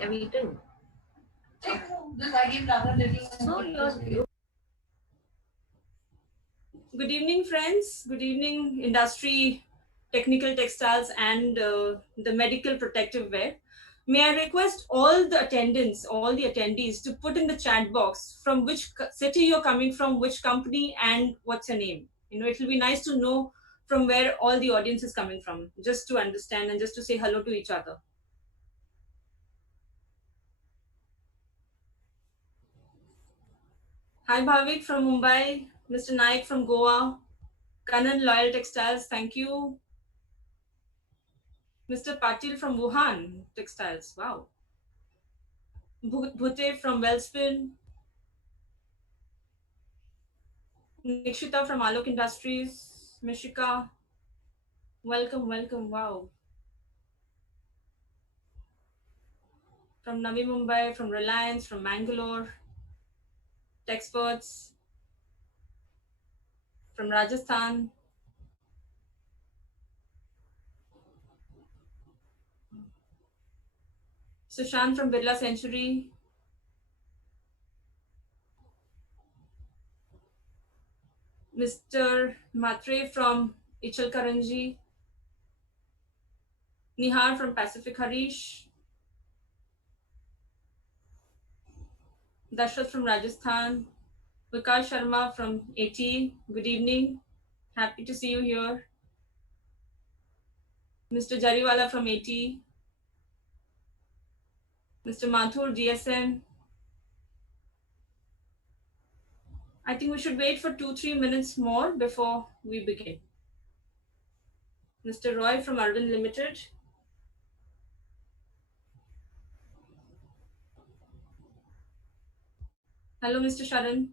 have eaten. Just I gave rather little. No, yours. Good evening, friends. Good evening, industry, technical textiles, and the medical protective wear. May I request all the attendants, all the attendees, to put in the chat box from which city you're coming from, which company, and what's your name. It will be nice to know from where all the audience is coming from, just to understand and just to say hello to each other. Hi, Bhavik from Mumbai, Mr. Naik from Goa, Kanan Loyal Textiles, thank you. Mr. Patil from Wuhan Textiles, wow. Bhute from Wellspin, Nikshita from Alok Industries, Mishika, welcome, welcome, wow. From Navi Mumbai, from Reliance, from Mangalore, Texperts, from Rajasthan, Sushant from Birla Century, Mr. Matre from Ichal Karanji, Nihar from Pacific Harish, Dashrath from Rajasthan, Vikas Sharma from AT, good evening, happy to see you here. Mr. Jariwala from AT, Mr. Mathur, GSM. I think we should wait for 2-3 minutes more before we begin. Mr. Roy from Urban Limited. Hello, Mr. Sharan.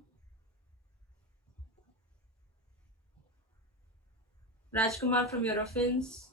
Rajkumar from Eurofins.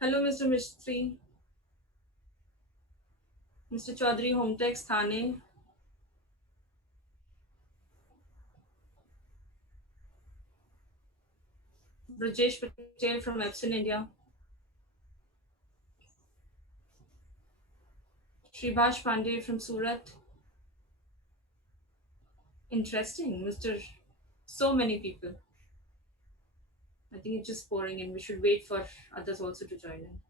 Hello, Mr. Mistry. Mr. Chaudhary, Hometex, Thane. Brajesh Patel from Epson, India. Shribhash Pandey from Surat. Interesting, Mr. So many people. I think it's just pouring in. We should wait for others also to join in.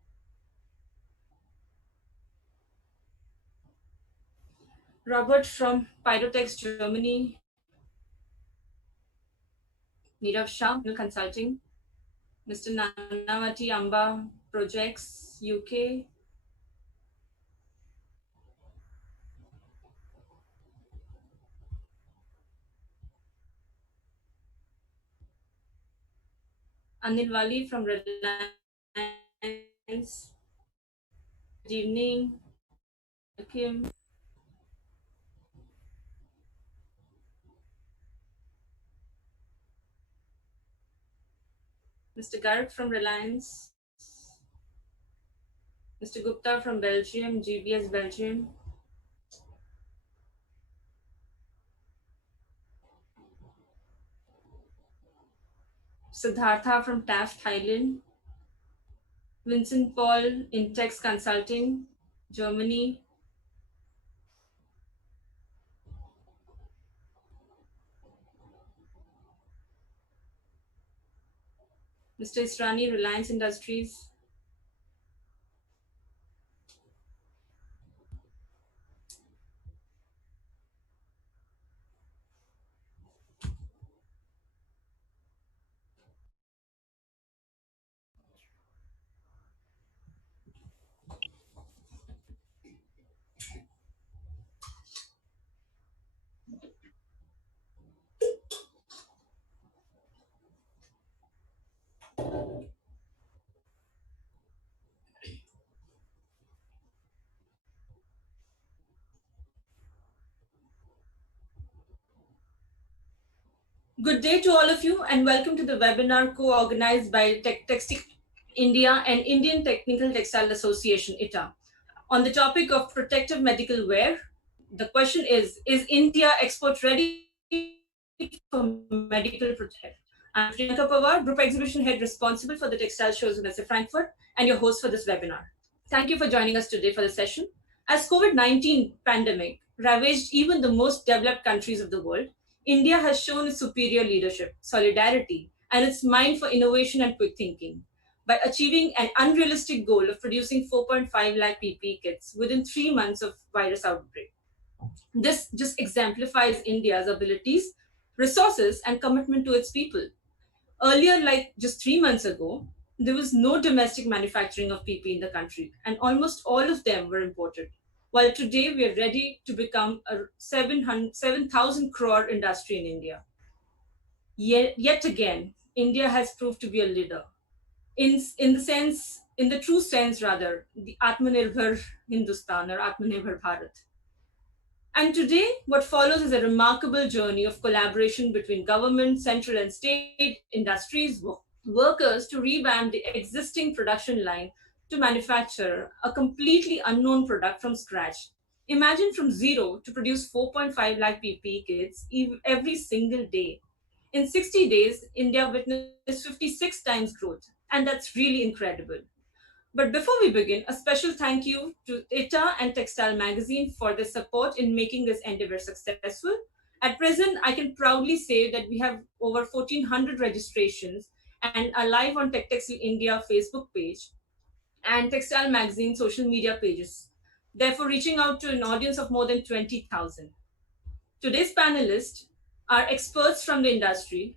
Robert from Pyrotex, Germany. Nirav Shah, Consulting. Mr. Nanavati Amba, Projects, UK. Anil Wali from Reliance. Good evening. Welcome. Mr. Garg from Reliance. Mr. Gupta from Belgium, GBS Belgium. Siddhartha from Taft, Thailand. Vincent Paul, Intex Consulting, Germany. Mr. Israni, Reliance Industries. Good day to all of you and welcome to the webinar co-organized by Techtextil India and Indian Technical Textile Association, ITTA, on the topic of protective medical wear. The question is India export ready for medical protection? I'm Priyanka Pawar, Group Exhibition Head responsible for the Textile Shows in SA Frankfurt and your host for this webinar. Thank you for joining us today for the session. As COVID-19 pandemic ravaged even the most developed countries of the world, India has shown its superior leadership, solidarity, and its mind for innovation and quick thinking by achieving an unrealistic goal of producing 4.5 lakh PPE kits within 3 months of virus outbreak. This just exemplifies India's abilities, resources, and commitment to its people. Earlier, like just 3 months ago, there was no domestic manufacturing of PP in the country, and almost all of them were imported. While today we are ready to become a 7,000 crore industry in India. Yet again, India has proved to be a leader. In the true sense rather, the Atmanirbhar Hindustan or Atmanirbhar Bharat. And today, what follows is a remarkable journey of collaboration between government, central and state, industries, workers to revamp the existing production line to manufacture a completely unknown product from scratch. Imagine from zero to produce 4.5 lakh PPE kits every single day. In 60 days, India witnessed 56 times growth, and that's really incredible. But before we begin, a special thank you to ITTA and Textile magazine for their support in making this endeavor successful. At present, I can proudly say that we have over 1,400 registrations and are live on Techtextil India Facebook page and Textile magazine social media pages, therefore reaching out to an audience of more than 20,000. Today's panelists are experts from the industry,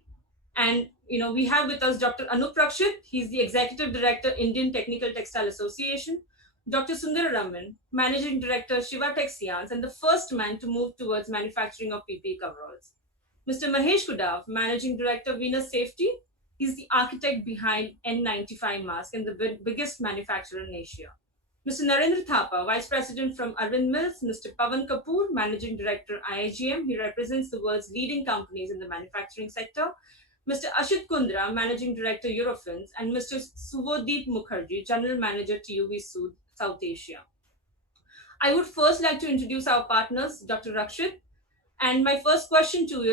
and we have with us Dr. Anup Rakshit. He's the Executive Director, Indian Technical Textile Association. Dr. Sundar Raman, Managing Director, Shiva Textiles, and the first man to move towards manufacturing of PPE coveralls. Mr. Mahesh Kudav, Managing Director, Venus Safety. He's the architect behind N95 mask and the biggest manufacturer in Asia. Mr. Narendra Thapa, Vice President from Arvind Mills. Mr. Pavan Kapoor, Managing Director, IIGM. He represents the world's leading companies in the manufacturing sector. Mr. Ashit Kundra, Managing Director, Eurofins, and Mr. Suvodeep Mukherjee, General Manager, TUV South Asia. I would first like to introduce our partners, Dr. Rakshit. And my first question to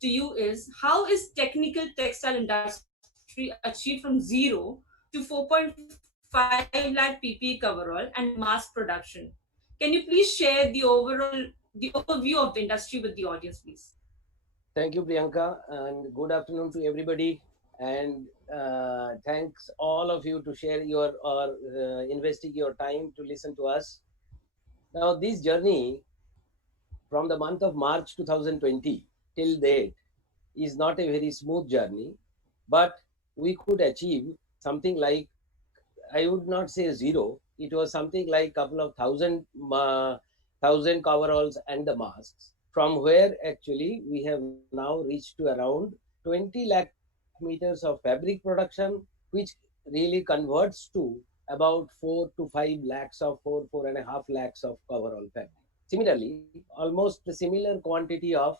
you is how is technical textile industry achieved from zero to 4.5 lakh PPE coverall and mass production? Can you please share the overview of the industry with the audience, please? Thank you, Priyanka, and good afternoon to everybody. And thanks all of you to share your or investing your time to listen to us. Now, this journey from the month of March 2020 till date is not a very smooth journey, but we could achieve something like, I would not say zero. It was something like couple of thousand coveralls and the masks. From where actually we have now reached to around 20 lakh meters of fabric production, which really converts to about 4 to 5 lakhs of 4.5 lakhs of coverall fabric. Similarly, almost the similar quantity of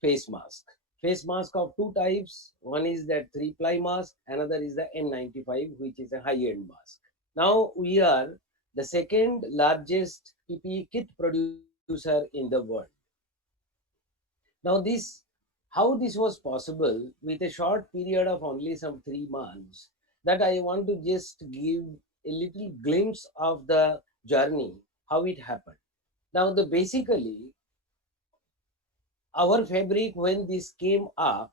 face mask. Face mask of two types. One is that 3-ply mask, another is the N95, which is a high-end mask. Now we are the second largest PPE kit producer in the world. Now how this was possible with a short period of only some 3 months, that I want to just give a little glimpse of the journey, how it happened. Now basically, our fabric, when this came up,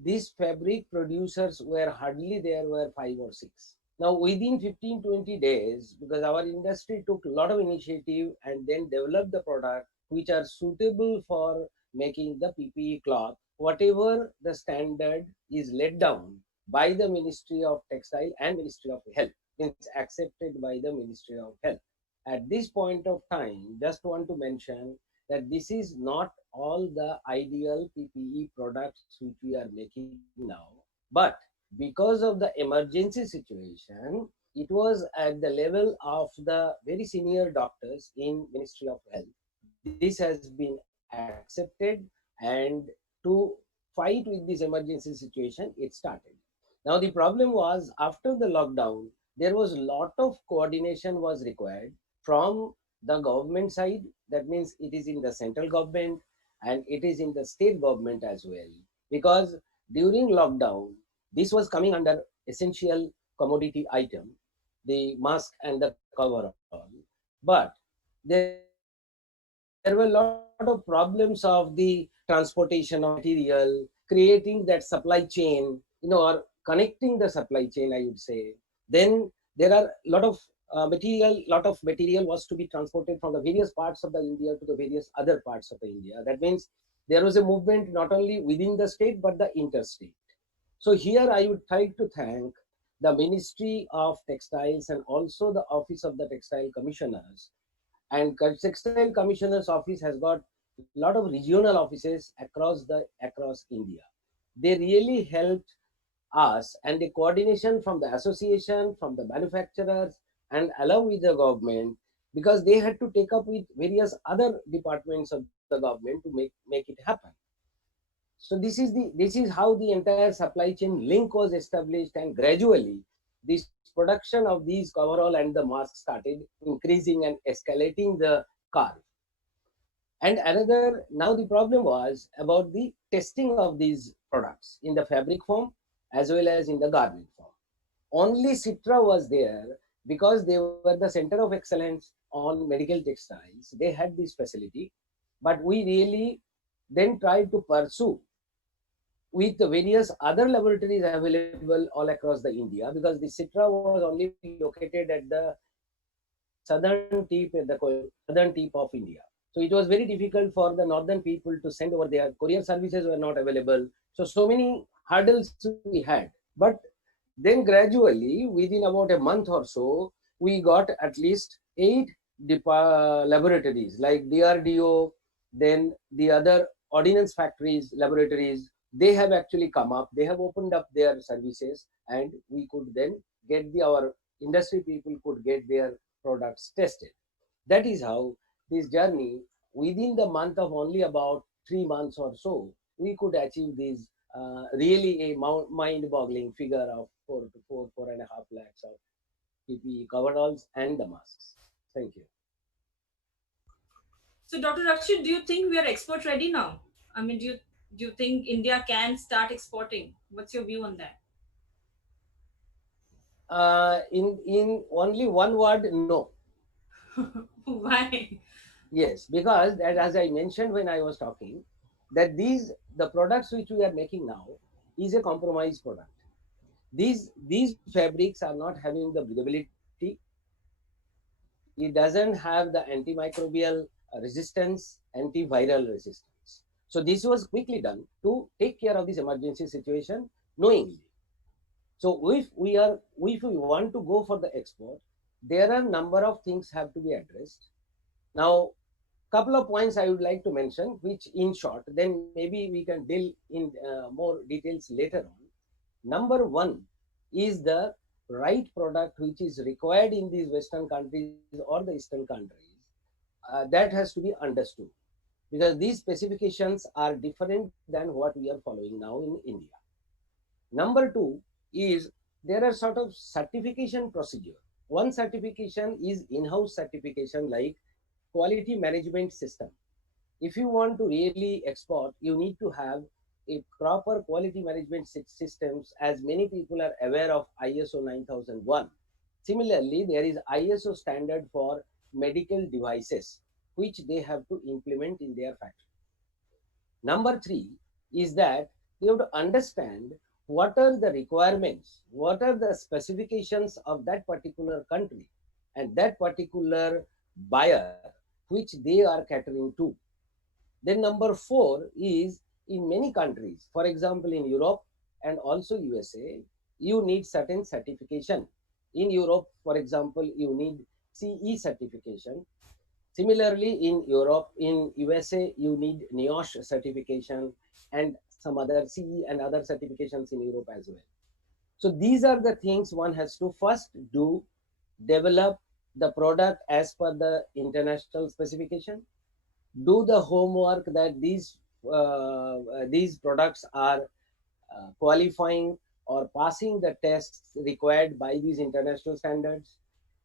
these fabric producers were hardly there, were 5 or 6. Now within 15-20 days, because our industry took a lot of initiative and then developed the product which are suitable for making the PPE cloth, whatever the standard is laid down by the Ministry of Textile and Ministry of Health, means accepted by the Ministry of Health. At this point of time, just want to mention that this is not all the ideal PPE products which we are making now, but because of the emergency situation, it was at the level of the very senior doctors in Ministry of Health. This has been accepted, and to fight with this emergency situation, it started. Now the problem was, after the lockdown, there was a lot of coordination was required from the government side. That means it is in the central government and it is in the state government as well. Because during lockdown, this was coming under essential commodity item, the mask and the coverall. But there were a lot of problems of the transportation of material, creating that supply chain, or connecting the supply chain, I would say. Then there are lot of material was to be transported from the various parts of the India to the various other parts of the India. That means there was a movement not only within the state but the interstate. So here I would like to thank the Ministry of Textiles and also the Office of the Textile Commissioners. And Textile Commissioner's office has got a lot of regional offices across India. They really helped us, and the coordination from the association, from the manufacturers, and along with the government, because they had to take up with various other departments of the government to make it happen. So this is how the entire supply chain link was established, and gradually this production of these coverall and the mask started increasing and escalating the curve. And another, now the problem was about the testing of these products in the fabric form as well as in the garment form. Only Citra was there because they were the center of excellence on medical textiles. They had this facility, but we really then tried to pursue with the various other laboratories available all across the India, because the Citra was only located at the southern tip, at the southern tip of India. So it was very difficult for the northern people to send over there. Courier services were not available. So many hurdles we had. But then gradually, within about a month or so, we got at least 8 laboratories like DRDO, then the other ordnance factories, laboratories. They have actually come up, they have opened up their services, and we could then get our industry people could get their products tested. That is how this journey, within the month of only about 3 months or so, we could achieve this really a mind-boggling figure of 4 to 4.5 lakhs of PPE coveralls and the masks. Thank you. So, Dr. Rakshit, do you think we are export ready now? I mean, do you think India can start exporting? What's your view on that? In only one word, no. Why? Yes, because that, as I mentioned when I was talking, that the products which we are making now is a compromised product. These fabrics are not having the breathability. It doesn't have the antimicrobial resistance, antiviral resistance. So this was quickly done to take care of this emergency situation knowingly. So if we want to go for the export, there are number of things have to be addressed. Now, couple of points I would like to mention, which in short, then maybe we can deal in more details later on. Number one is the right product which is required in these Western countries or the Eastern countries. That has to be understood, because these specifications are different than what we are following now in India. Number two is there are sort of certification procedure. One certification is in-house certification like quality management system. If you want to really export, you need to have a proper quality management systems, as many people are aware of ISO 9001. Similarly, there is ISO standard for medical devices, which they have to implement in their factory. Number three is that you have to understand what are the requirements, what are the specifications of that particular country and that particular buyer which they are catering to. Then number four is, in many countries, for example in Europe and also USA, you need certain certification. In Europe, for example, you need CE certification. Similarly, in Europe, in USA, you need NIOSH certification and some other CE and other certifications in Europe as well. So these are the things one has to first do: develop the product as per the international specification, do the homework that these these products are qualifying or passing the tests required by these international standards,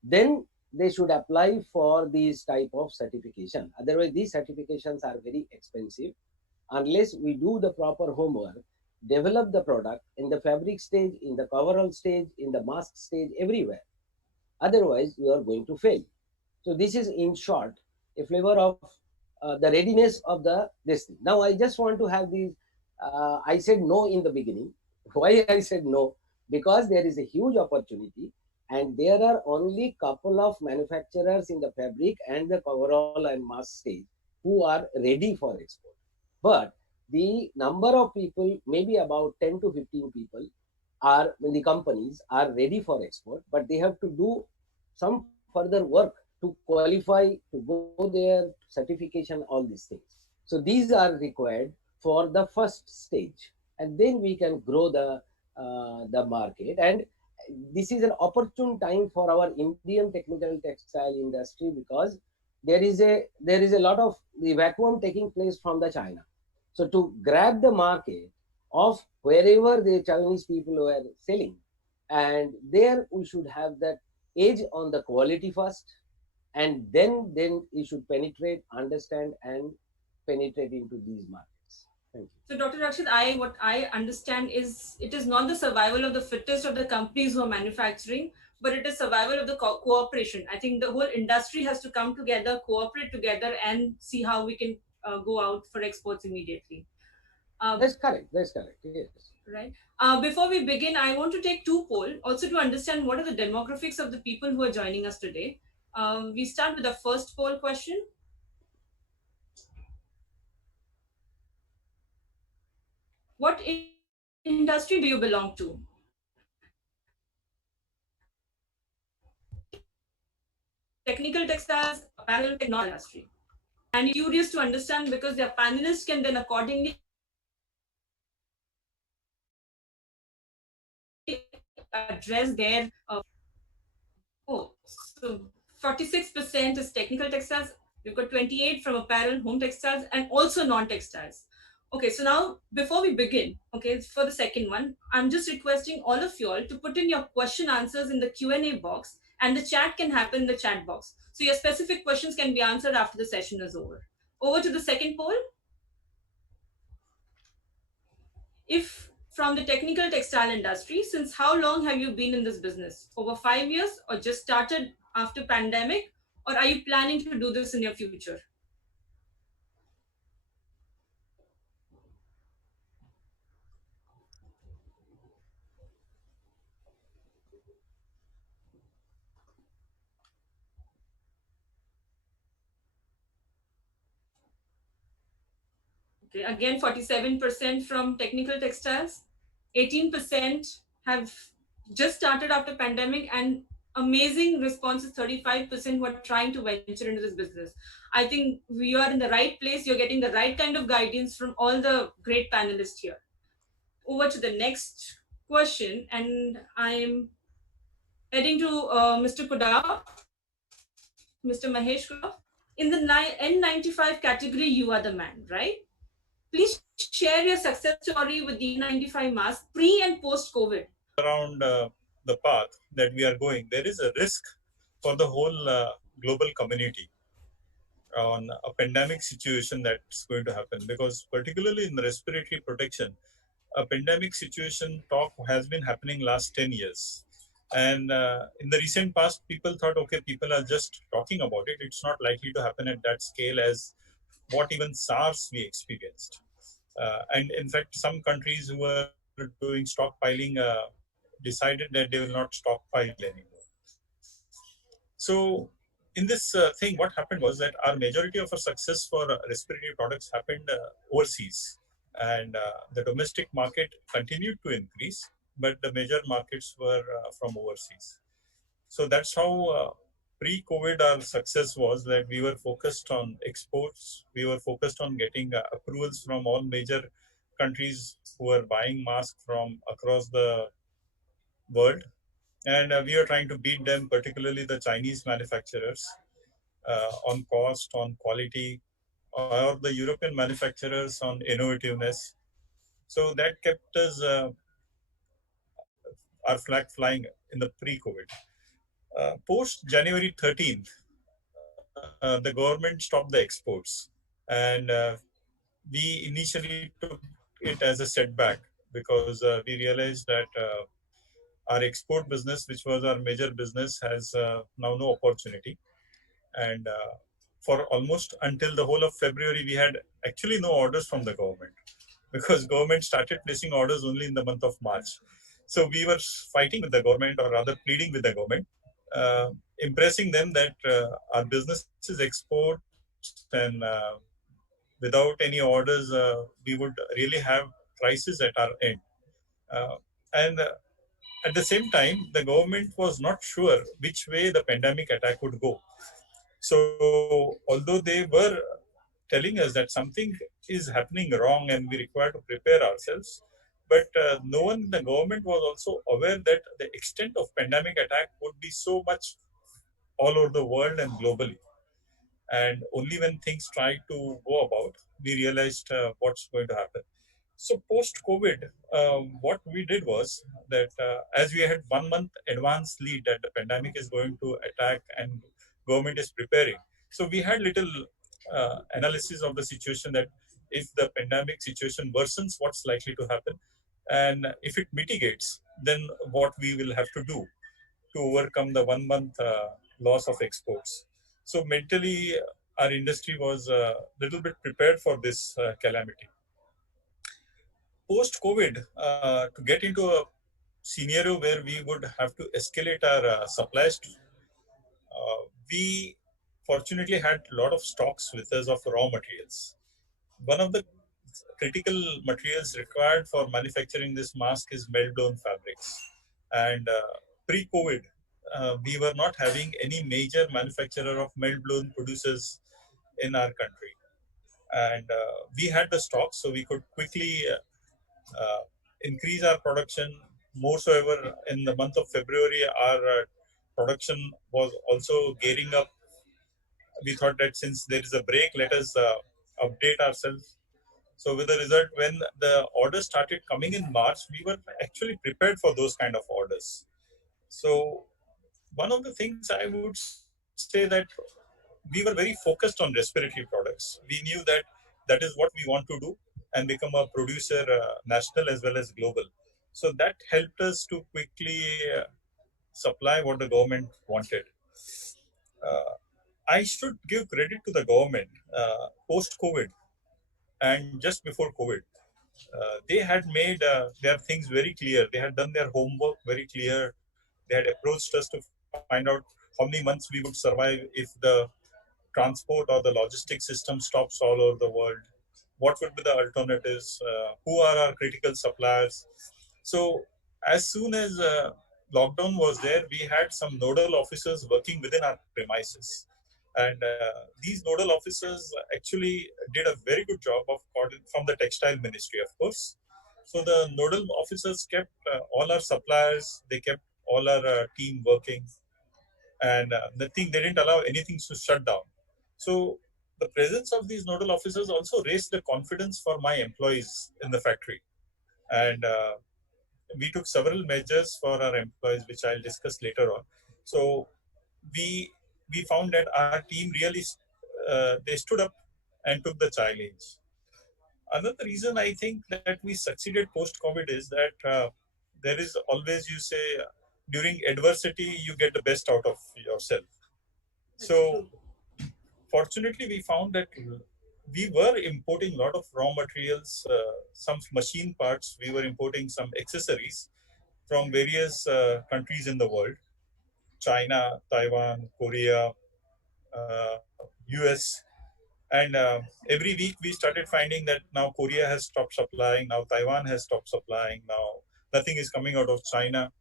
then they should apply for these type of certification. Otherwise, these certifications are very expensive. Unless we do the proper homework, develop the product in the fabric stage, in the coverall stage, in the mask stage, everywhere. Otherwise, you are going to fail. So this is in short a flavor of the readiness of the this thing. Now I just want to have these. I said no in the beginning. Why I said no? Because there is a huge opportunity, and there are only couple of manufacturers in the fabric and the coverall and mask stage who are ready for export. But the number of people, maybe about 10 to 15 people, are when the companies are ready for export, but they have to do some further work to qualify, to go there, certification, all these things. So these are required for the first stage, and then we can grow the market. And this is an opportune time for our Indian technical textile industry, because there is a lot of the vacuum taking place from the China. So to grab the market of wherever the Chinese people were selling, and there we should have that edge on the quality first, and then we should penetrate, understand, and penetrate into these markets. Thank you. So, Dr. Rakshit, what I understand is it is not the survival of the fittest of the companies who are manufacturing, but it is survival of the cooperation. I think the whole industry has to come together, cooperate together, and see how we can go out for exports immediately. That's correct. That's correct. Yes. Right. Before we begin, I want to take two polls also to understand what are the demographics of the people who are joining us today. We start with the first poll question. What industry do you belong to? Technical textiles, apparel, non-industry. And you're curious to understand because their panelists can then accordingly address their oh, so 46% is technical textiles. We've got 28 from apparel, home textiles, and also non-textiles. Okay, so now before we begin, okay, for the second one, I'm just requesting all of you all to put in your question answers in the Q&A box, and the chat can happen in the chat box. So your specific questions can be answered after the session is over. Over to the second poll. If from the technical textile industry, since how long have you been in this business? Over 5 years, or just started after pandemic, or are you planning to do this in your future? Okay, again 47% from technical textiles, 18% have just started after pandemic, and amazing response is 35% who are trying to venture into this business. I think we are in the right place. You're getting the right kind of guidance from all the great panelists here. Over to the next question, and I'm heading to Mr. Kuda, Mr. Mahesh Kuda. In the N95 category, you are the man, right? Please share your success story with the N95 mask pre and post COVID. Around the path that we are going, there is a risk for the whole global community on a pandemic situation that's going to happen, because particularly in the respiratory protection, a pandemic situation talk has been happening last 10 years. And in the recent past, people thought, okay, people are just talking about it. It's not likely to happen at that scale as what even SARS we experienced. And in fact, some countries who were doing stockpiling decided that they will not stockpile anymore. So in this thing, what happened was that our majority of our success for respiratory products happened overseas. And the domestic market continued to increase, but the major markets were from overseas. So that's how pre-COVID our success was, that we were focused on exports. We were focused on getting approvals from all major countries who were buying masks from across the world. And we are trying to beat them, particularly the Chinese manufacturers, on cost, on quality, or the European manufacturers on innovativeness. So that kept us our flag flying in the pre-COVID. Post January 13th, the government stopped the exports, and we initially took it as a setback because we realized that our export business, which was our major business, has now no opportunity. And for almost until the whole of February, we had actually no orders from the government because government started placing orders only in the month of March. So we were fighting with the government, or rather pleading with the government, impressing them that our business is exports, and without any orders, we would really have crisis at our end. And At the same time, the government was not sure which way the pandemic attack would go. So, although they were telling us that something is happening wrong and we require to prepare ourselves, but no one in the government was also aware that the extent of pandemic attack would be so much all over the world and globally. And only when things tried to go about, we realized what's going to happen. So post COVID, what we did was that as we had 1 month advance lead that the pandemic is going to attack and government is preparing, so we had little analysis of the situation, that if the pandemic situation worsens, what's likely to happen, and if it mitigates, then what we will have to do to overcome the 1 month loss of exports. So mentally, our industry was a little bit prepared for this calamity. Post COVID, to get into a scenario where we would have to escalate our supplies, we fortunately had a lot of stocks with us of raw materials. One of the critical materials required for manufacturing this mask is melt blown fabrics. And pre COVID, we were not having any major manufacturer of melt blown producers in our country. And we had the stock, so we could quickly increase our production. More so ever in the month of February, our production was also gearing up. We thought that since there is a break, let us update ourselves. So with the result, when the orders started coming in March, we were actually prepared for those kind of orders. So one of the things I would say that we were very focused on respiratory products. We knew that that is what we want to do and become a producer national as well as global. So that helped us to quickly supply what the government wanted. Uh, I should give credit to the government post COVID and just before COVID. They had made their things very clear. They had done their homework very clear. They had approached us to find out how many months we would survive if the transport or the logistic system stops all over the world. What would be the alternatives? Who are our critical suppliers? So as soon as lockdown was there, we had some nodal officers working within our premises. And these nodal officers actually did a very good job of from the textile ministry, of course. So the nodal officers kept all our suppliers, they kept all our team working, and nothing, they didn't allow anything to shut down. So the presence of these nodal officers also raised the confidence for my employees in the factory. And we took several measures for our employees, which I'll discuss later on. So we we found that our team really they stood up and took the challenge. Another reason I think that we succeeded post COVID is that there is always, you say, during adversity you get the best out of yourself. So fortunately, we found that we were importing a lot of raw materials, some machine parts. We were importing some accessories from various countries in the world: China, Taiwan, Korea, US. And every week we started finding that now Korea has stopped supplying, now Taiwan has stopped supplying, now nothing is coming out of China.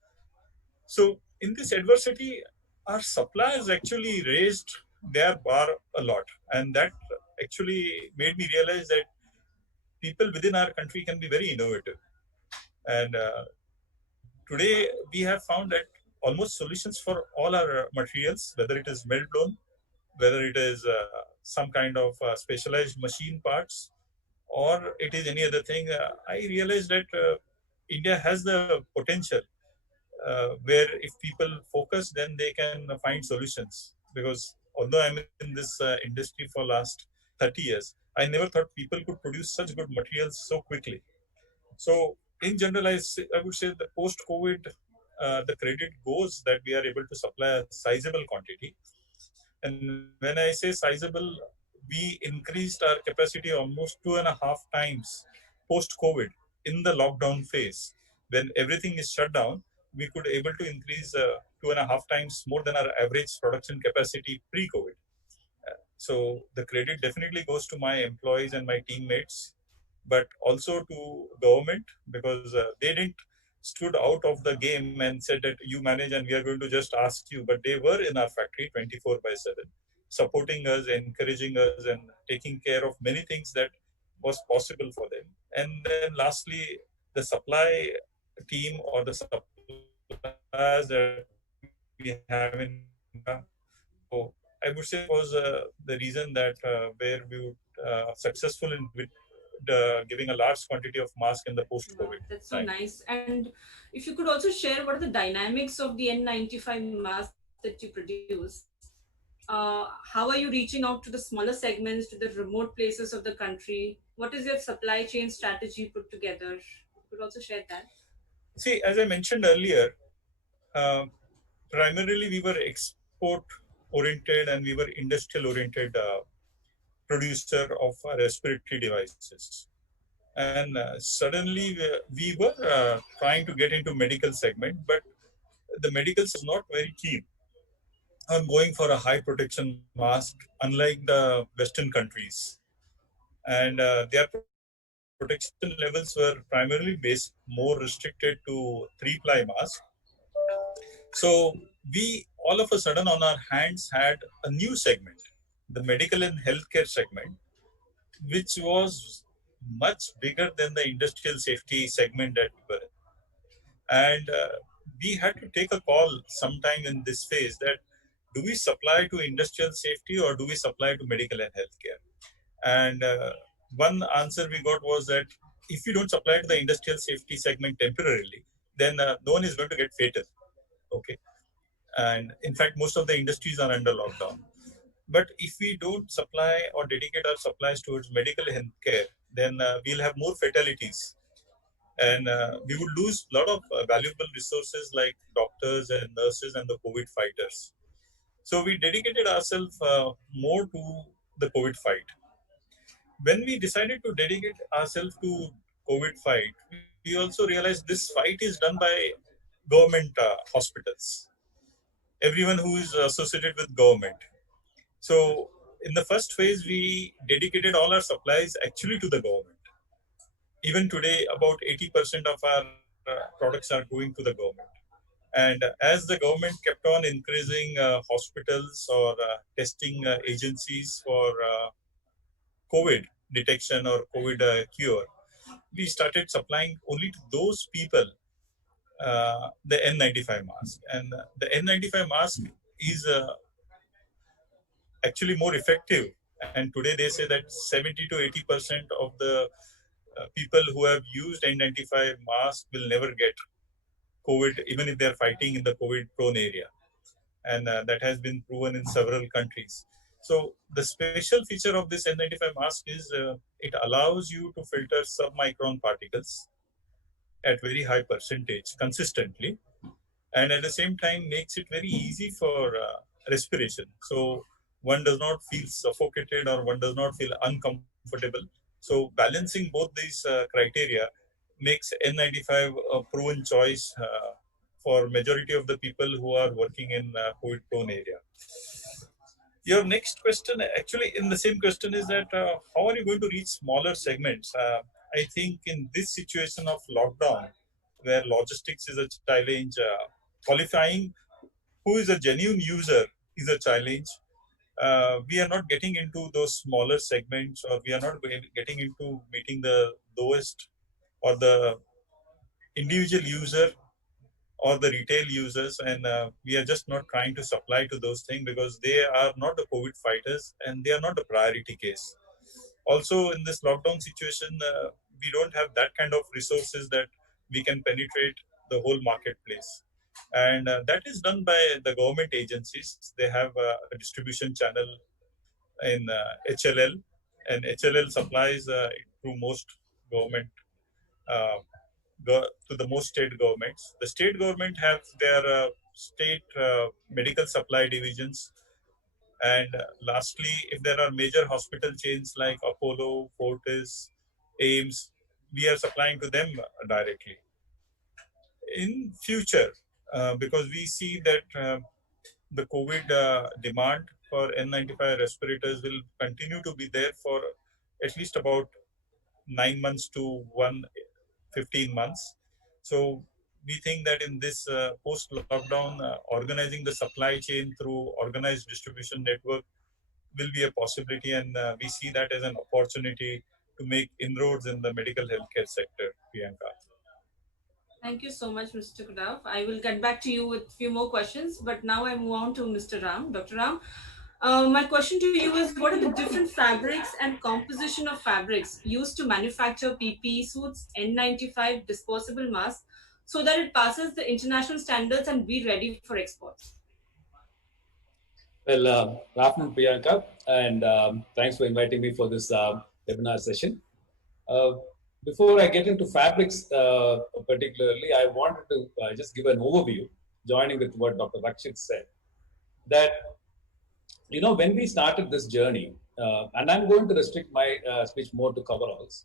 So in this adversity, our suppliers actually raised their bar a lot. And that actually made me realize that people within our country can be very innovative. And today we have found that almost solutions for all our materials, whether it is melt blown, whether it is some kind of specialized machine parts, or it is any other thing. I realized that India has the potential where if people focus, then they can find solutions. Because although I'm in this industry for last 30 years, I never thought people could produce such good materials so quickly. So in general, I would say the post-COVID, the credit goes that we are able to supply a sizable quantity. And when I say sizable, we increased our capacity almost 2.5 times post-COVID in the lockdown phase. When everything is shut down, we could able to increase 2.5 times more than our average production capacity pre-COVID. So the credit definitely goes to my employees and my teammates, but also to government, because they didn't stood out of the game and said that you manage and we are going to just ask you, but they were in our factory 24/7, supporting us, encouraging us, and taking care of many things that was possible for them. And then lastly, the supply team or the suppliers that we have in India. So I would say that was the reason that where we would successful in giving a large quantity of mask in the post-COVID Wow, time. that's so nice. And if you could also share what are the dynamics of the N95 mask that you produce? How are you reaching out to the smaller segments, to the remote places of the country? What is your supply chain strategy put together? You could also share that. See, as I mentioned earlier, uh, primarily we were export oriented and we were industrial oriented producer of respiratory devices. And suddenly we were trying to get into medical segment, but the medical was not very keen on going for a high protection mask, unlike the Western countries. And their protection levels were primarily based more restricted to 3-ply mask. So we all of a sudden on our hands had a new segment, the medical and healthcare segment, which was much bigger than the industrial safety segment that we were in. And we had to take a call sometime in this phase that do we supply to industrial safety or do we supply to medical and healthcare? And one answer we got was that if you don't supply to the industrial safety segment temporarily, then no one is going to get fatal. Okay. And in fact, most of the industries are under lockdown. But if we don't supply or dedicate our supplies towards medical healthcare, then we'll have more fatalities, and we would lose a lot of valuable resources like doctors and nurses and the COVID fighters. So we dedicated ourselves more to the COVID fight. When we decided to dedicate ourselves to COVID fight, we also realized this fight is done by government hospitals, everyone who is associated with government. So in the first phase, we dedicated all our supplies actually to the government. Even today, about 80% of our products are going to the government. And as the government kept on increasing hospitals or testing agencies for COVID detection or COVID cure, we started supplying only to those people the N95 mask. And the N95 mask is actually more effective. And today they say that 70 to 80% of the people who have used N95 mask will never get COVID, even if they're fighting in the COVID prone area. And that has been proven in several countries. So the special feature of this N95 mask is it allows you to filter submicron particles at very high percentage consistently, and at the same time makes it very easy for respiration. So one does not feel suffocated or one does not feel uncomfortable. So balancing both these criteria makes N95 a proven choice for majority of the people who are working in COVID prone area. Your next question, actually in the same question, is that how are you going to reach smaller segments? I think in this situation of lockdown, where logistics is a challenge, qualifying who is a genuine user is a challenge. We are not getting into those smaller segments, or we are not getting into meeting the lowest or the individual user or the retail users, and we are just not trying to supply to those things because they are not the COVID fighters and they are not the priority case. Also, in this lockdown situation, we don't have that kind of resources that we can penetrate the whole marketplace. And that is done by the government agencies. They have a distribution channel in HLL, and HLL supplies to most government, uh, to the most state governments. The state government have their state medical supply divisions. And lastly, if there are major hospital chains like Apollo, Fortis, AIMS, we are supplying to them directly. In future, because we see that the COVID demand for N95 respirators will continue to be there for at least about 9 months to 15 months. So we think that in this post-lockdown, organizing the supply chain through organized distribution network will be a possibility, and we see that as an opportunity to make inroads in the medical healthcare sector, Priyanka. Thank you so much, Mr. Kadav. I will get back to you with a few more questions, but now I move on to Mr. Ram. Dr. Ram, my question to you is, what are the different fabrics and composition of fabrics used to manufacture PPE suits, N95, disposable masks, so that it passes the international standards and be ready for exports? Well, good afternoon, Priyanka, and thanks for inviting me for this webinar session. Before I get into fabrics particularly, I wanted to just give an overview, joining with what Dr. Rakshit said, that, you know, when we started this journey, and I'm going to restrict my speech more to coveralls,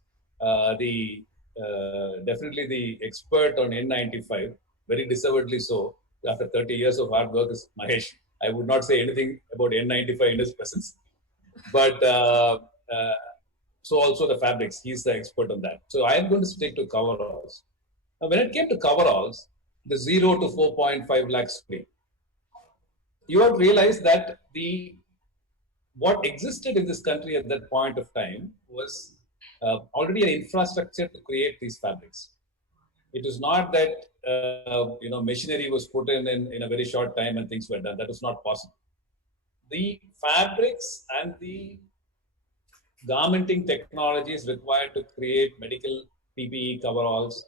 definitely the expert on N95, very deservedly so, after 30 years of hard work, is Mahesh. I would not say anything about N95 in his presence, but so also the fabrics, he's the expert on that. So I am going to stick to coveralls. Now, when it came to coveralls, the 0 to 4.5 lakh split, you have realized that what existed in this country at that point of time was already an infrastructure to create these fabrics. It is not that machinery was put in a very short time and things were done. That was not possible. The fabrics and the garmenting technologies required to create medical PPE coveralls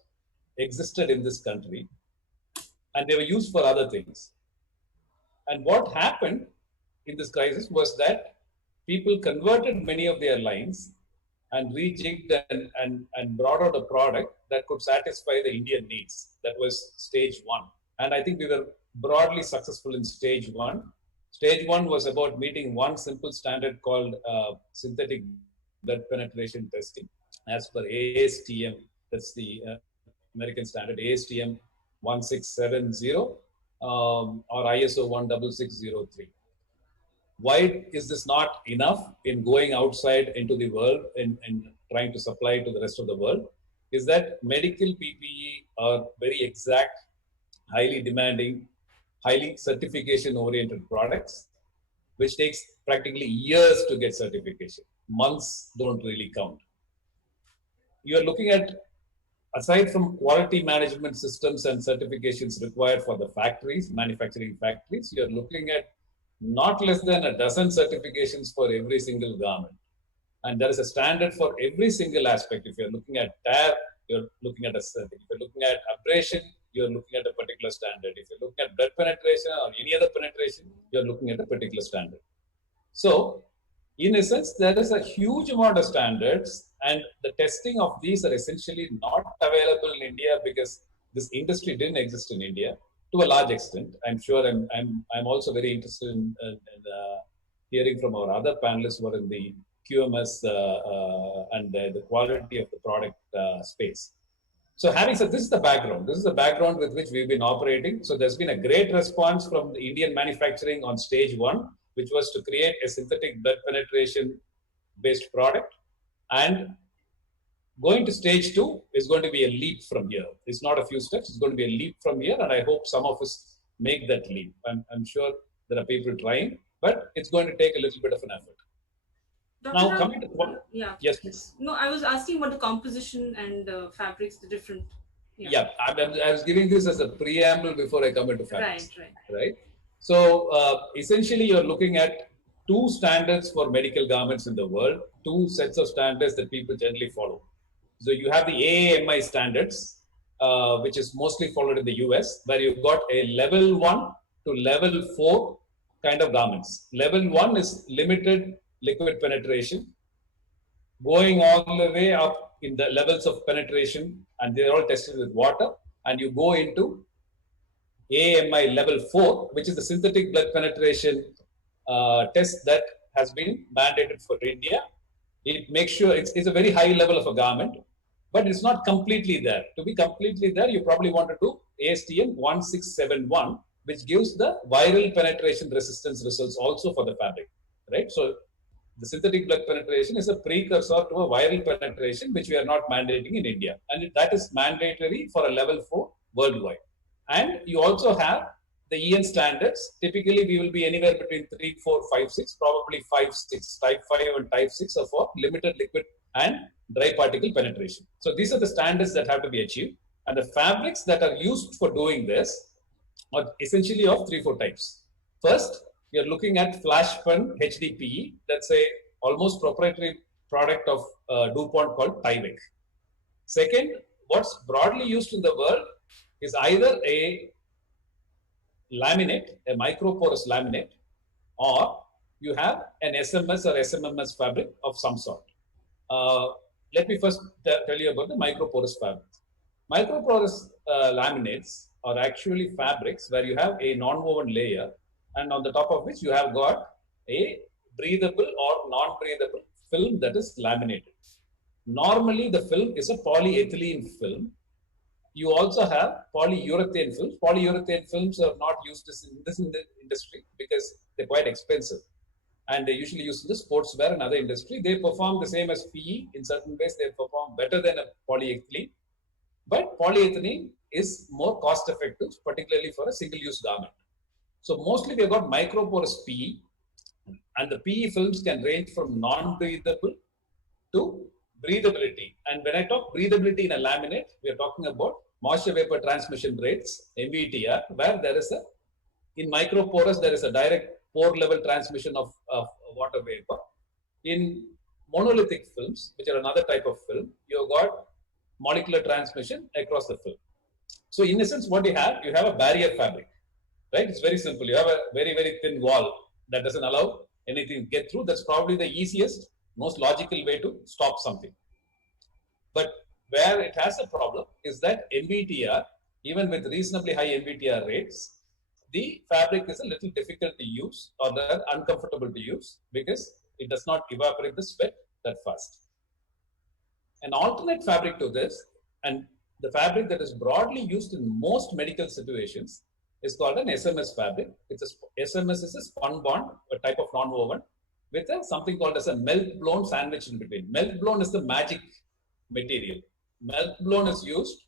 existed in this country, and they were used for other things. And what happened in this crisis was that people converted many of their lines and rejigged and brought out a product that could satisfy the Indian needs. That was stage one. And I think we were broadly successful in stage one. Stage one was about meeting one simple standard called synthetic blood penetration testing as per ASTM. That's the American standard, ASTM 1670 or ISO 16603. Why is this not enough in going outside into the world and trying to supply to the rest of the world? Is that medical PPE are very exact, highly demanding, highly certification-oriented products, which takes practically years to get certification. Months don't really count. You're looking at, aside from quality management systems and certifications required for the factories, manufacturing factories, you're looking at not less than a dozen certifications for every single garment. And there is a standard for every single aspect. If you're looking at tear, you're looking at a standard. If you're looking at abrasion, you're looking at a particular standard. If you're looking at blood penetration or any other penetration, you're looking at a particular standard. So, in a sense, there is a huge amount of standards, and the testing of these are essentially not available in India because this industry didn't exist in India to a large extent. I'm sure I'm also very interested in hearing from our other panelists who are in the QMS and the quality of the product space. So having said, this is the background. This is the background with which we've been operating. So there's been a great response from the Indian manufacturing on stage one, which was to create a synthetic blood penetration based product. And going to stage two is going to be a leap from here. It's not a few steps, it's going to be a leap from here. And I hope some of us make that leap. I'm sure there are people trying, but it's going to take a little bit of an effort. Dr. Now, Ram, coming to what? Yeah. Yes, please. No, I was asking about the composition and fabrics, the different, Yeah, I was giving this as a preamble before I come into fabrics. Right. So essentially, you're looking at two standards for medical garments in the world, two sets of standards that people generally follow. So you have the AAMI standards, which is mostly followed in the US, where you've got a level 1 to level 4 kind of garments. Level 1 is limited liquid penetration, going all the way up in the levels of penetration, and they're all tested with water, and you go into AMI level 4, which is the synthetic blood penetration test that has been mandated for India. It makes sure it's a very high level of a garment, but it's not completely there. To be completely there, you probably want to do ASTM 1671, which gives the viral penetration resistance results also for the fabric, right? So the synthetic blood penetration is a precursor to a viral penetration, which we are not mandating in India. And that is mandatory for a level 4 worldwide. And you also have the EN standards. Typically, we will be anywhere between 3, 4, 5, 6, probably 5, 6. Type 5 and type 6 are for limited liquid and dry particle penetration. So these are the standards that have to be achieved. And the fabrics that are used for doing this are essentially of 3, 4 types. First, you're looking at flash spun HDPE. That's a almost proprietary product of DuPont called Tyvek. Second, what's broadly used in the world is either a laminate, a microporous laminate, or you have an SMS or SMMS fabric of some sort. Let me first tell you about the microporous fabrics. Microporous laminates are actually fabrics where you have a non-woven layer, and on the top of which you have got a breathable or non-breathable film that is laminated. Normally, the film is a polyethylene film. You also have polyurethane films. Polyurethane films are not used in this industry because they're quite expensive. And they're usually used in the sportswear and other industry. They perform the same as PE. In certain ways, they perform better than a polyethylene. But polyethylene is more cost effective, particularly for a single-use garment. So mostly we've got microporous PE, and the PE films can range from non-breathable to breathability. And when I talk breathability in a laminate, we are talking about moisture vapor transmission rates, MVTR, where there is in microporous, there is a direct pore level transmission of water vapor. In monolithic films, which are another type of film, you've got molecular transmission across the film. So in essence, what you have a barrier fabric, right? It's very simple. You have a very, very thin wall that doesn't allow anything to get through. That's probably the easiest, most logical way to stop something. But where it has a problem is that MVTR, even with reasonably high MVTR rates, the fabric is a little difficult to use or uncomfortable to use because it does not evaporate the sweat that fast. An alternate fabric to this, and the fabric that is broadly used in most medical situations, is called an SMS fabric. SMS is a spun bond, a type of non-woven, with something called as a melt-blown sandwich in between. Melt-blown is the magic material. Melt-blown is used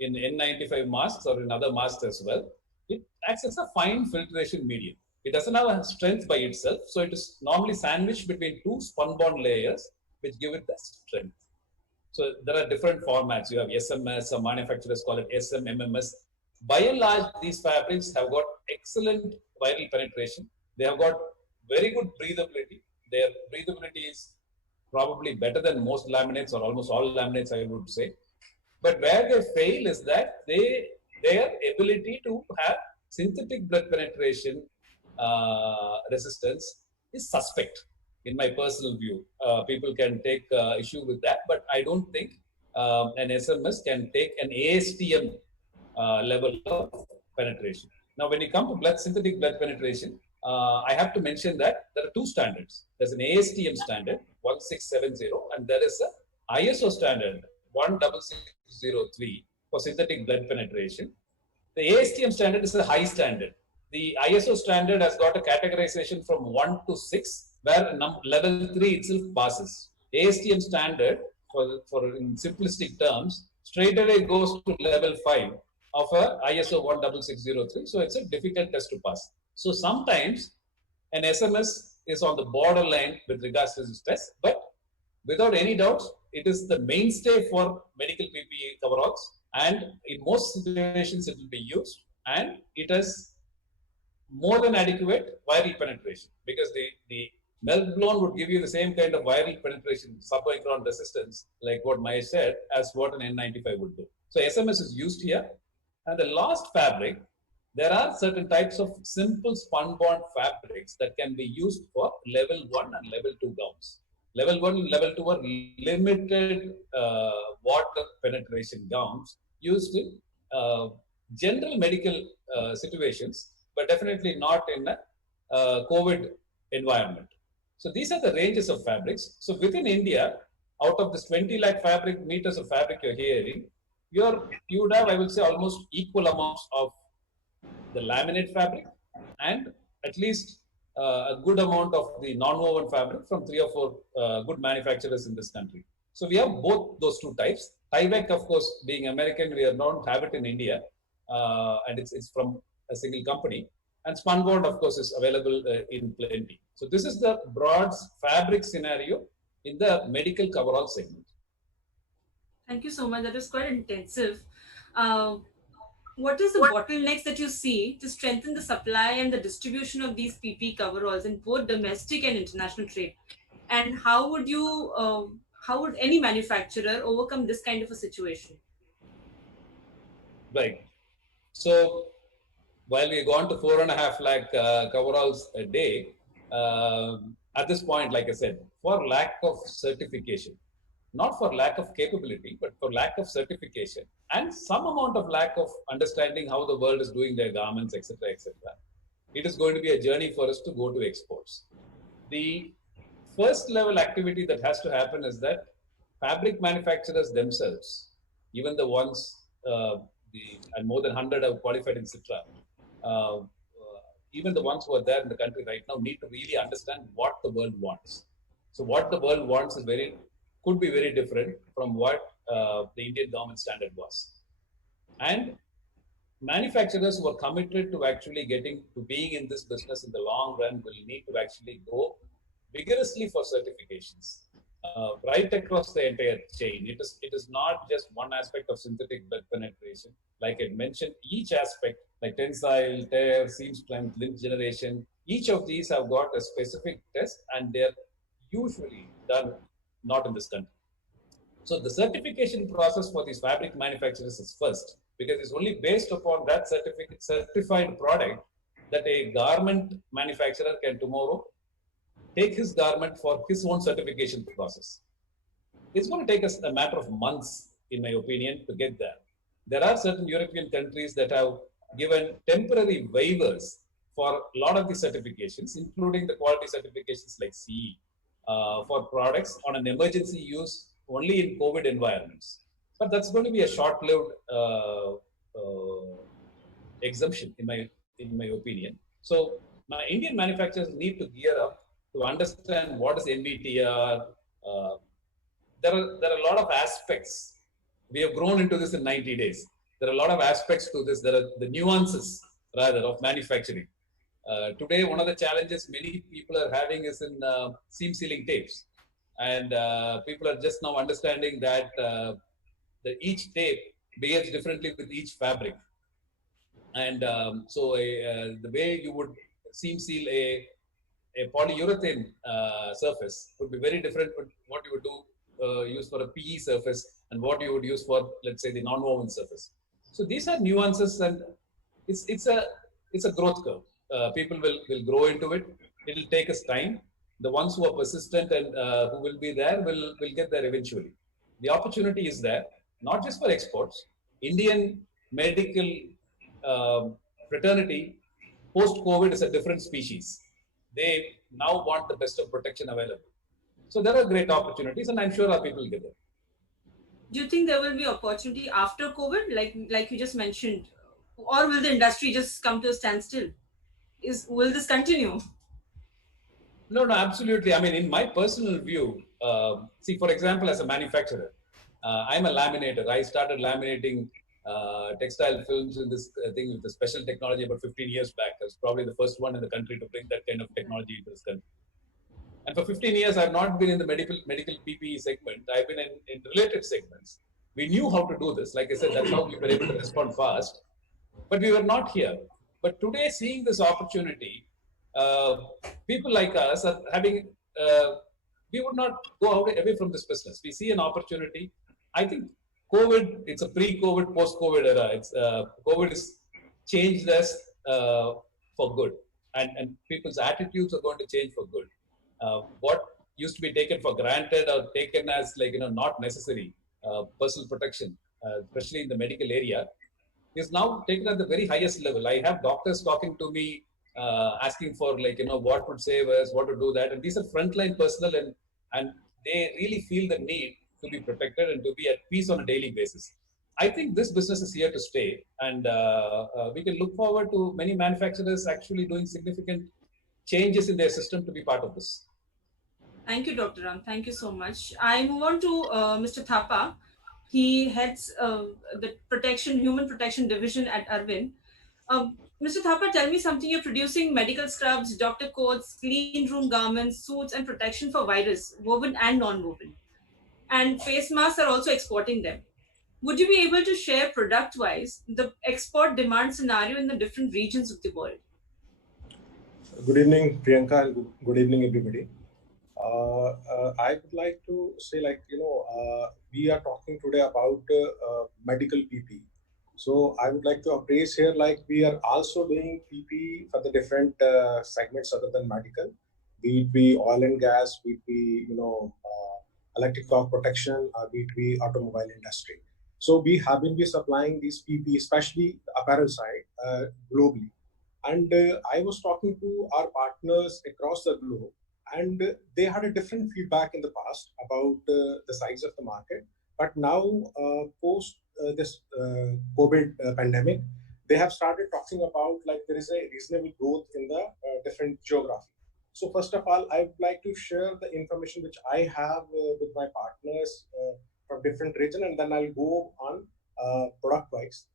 in N95 masks or in other masks as well. It acts as a fine filtration medium. It doesn't have a strength by itself, so it is normally sandwiched between two spun bond layers, which give it the strength. So there are different formats. You have SMS, some manufacturers call it SM, MMS. By and large, these fabrics have got excellent viral penetration. They have got very good breathability. Their breathability is probably better than most laminates or almost all laminates, I would say. But where they fail is that their ability to have synthetic blood penetration resistance is suspect, in my personal view. People can take issue with that, but I don't think an SMS can take an ASTM level of penetration. Now, when you come to synthetic blood penetration, I have to mention that there are two standards. There's an ASTM standard, 1670, and there is a ISO standard, 16603 for synthetic blood penetration. The ASTM standard is a high standard. The ISO standard has got a categorization from 1 to 6, where level 3 itself passes. ASTM standard, for in simplistic terms, straight away goes to level 5 of a ISO 16603. So it's a difficult test to pass. So sometimes an SMS is on the borderline with regards to this test, but without any doubt, it is the mainstay for medical PPE coveralls. And in most situations, it will be used, and it has more than adequate viral penetration, because the melt blown would give you the same kind of viral penetration, submicron resistance, like what Maya said, as what an N95 would do. So SMS is used here. And the last fabric, there are certain types of simple spun-bond fabrics that can be used for level 1 and level 2 gowns. Level 1 and level 2 are limited water penetration gowns used in general medical situations, but definitely not in a COVID environment. So these are the ranges of fabrics. So within India, out of this 20 lakh fabric meters of fabric you're hearing, you would have, I would say, almost equal amounts of the laminate fabric and at least a good amount of the non-woven fabric from 3 or 4 good manufacturers in this country. So we have both those two types. Tyvek, of course, being American, we don't have it in India, and it's from a single company. And Spunbond, of course, is available in plenty. So this is the broad fabric scenario in the medical coverall segment. Thank you so much. That was quite intensive. What is the bottlenecks that you see to strengthen the supply and the distribution of these PP coveralls in both domestic and international trade? And how would any manufacturer overcome this kind of a situation? Right. So while we've gone to 4.5 lakh coveralls a day, at this point, like I said, for lack of certification, not for lack of capability, but for lack of certification and some amount of lack of understanding how the world is doing their garments, etc., etc., it is going to be a journey for us to go to exports. The first level activity that has to happen is that fabric manufacturers themselves, even the ones, and more than 100 have qualified in CITRA, even the ones who are there in the country right now need to really understand what the world wants. So what the world wants is could be very different from what the Indian government standard was. And manufacturers who are committed to actually being in this business in the long run will need to actually go vigorously for certifications right across the entire chain. It is not just one aspect of synthetic bed penetration. Like I mentioned, each aspect, like tensile, tear, seam strength, lint generation, each of these have got a specific test, and they're usually done not in this country. So the certification process for these fabric manufacturers is first, because it's only based upon that certified product that a garment manufacturer can tomorrow take his garment for his own certification process. It's going to take us a matter of months, in my opinion, to get there. There are certain European countries that have given temporary waivers for a lot of the certifications, including the quality certifications like CE, for products on an emergency use only in COVID environments. But that's going to be a short-lived exemption, in my opinion. So my Indian manufacturers need to gear up to understand what is NBTR. There are a lot of aspects. We have grown into this in 90 days. There are a lot of aspects to this. There are the nuances, rather, of manufacturing. Today, one of the challenges many people are having is in seam sealing tapes. And people are just now understanding that each tape behaves differently with each fabric. And so the way you would seam seal a polyurethane surface would be very different from what you would do use for a PE surface and what you would use for, let's say, the non-woven surface. So these are nuances, and it's a growth curve. People will grow into it. It'll take us time. The ones who are persistent and who will be there will get there eventually. The opportunity is there, not just for exports. Indian medical fraternity post-COVID is a different species. They now want the best of protection available. So there are great opportunities, and I'm sure our people will get there. Do you think there will be opportunity after COVID, like you just mentioned, or will the industry just come to a standstill? Will this continue? No, absolutely. I mean, in my personal view, see, for example, as a manufacturer, I'm a laminator. I started laminating textile films in this thing with the special technology about 15 years back. I was probably the first one in the country to bring that kind of technology into this country. And for 15 years, I've not been in the medical PPE segment. I've been in related segments We knew how to do this. Like I said, that's how we were able to respond fast. But we were not here. But today, seeing this opportunity, people like us are having, we would not go away from this business. We see an opportunity. I think COVID, it's a pre-COVID, post-COVID era. COVID has changed us for good. And people's attitudes are going to change for good. What used to be taken for granted or taken as not necessary, personal protection, especially in the medical area, is now taken at the very highest level. I have doctors talking to me, asking for what would save us, what to do that, and these are frontline personnel, and they really feel the need to be protected and to be at peace on a daily basis. I think this business is here to stay, and we can look forward to many manufacturers actually doing significant changes in their system to be part of this. Thank you, Dr. Ram. Thank you so much. I move on to Mr. Thapa. He heads the human protection division at Arvind. Mr. Thapa, tell me something. You're producing medical scrubs, doctor coats, clean room garments, suits, and protection for virus, woven and non-woven. And face masks are also exporting them. Would you be able to share product-wise the export demand scenario in the different regions of the world? Good evening, Priyanka, and good evening, everybody. I would like to say, we are talking today about medical PP. So I would like to appraise here, we are also doing PP for the different segments other than medical, be it be oil and gas, be it be electric arc protection, or be it be automobile industry. So we have been supplying these PP, especially the apparel side, globally. And I was talking to our partners across the globe, and they had a different feedback in the past about the size of the market. But now, post this COVID pandemic, they have started talking about there is a reasonable growth in the different geography. So first of all, I would like to share the information which I have with my partners from different regions, and then I'll go on product-wise.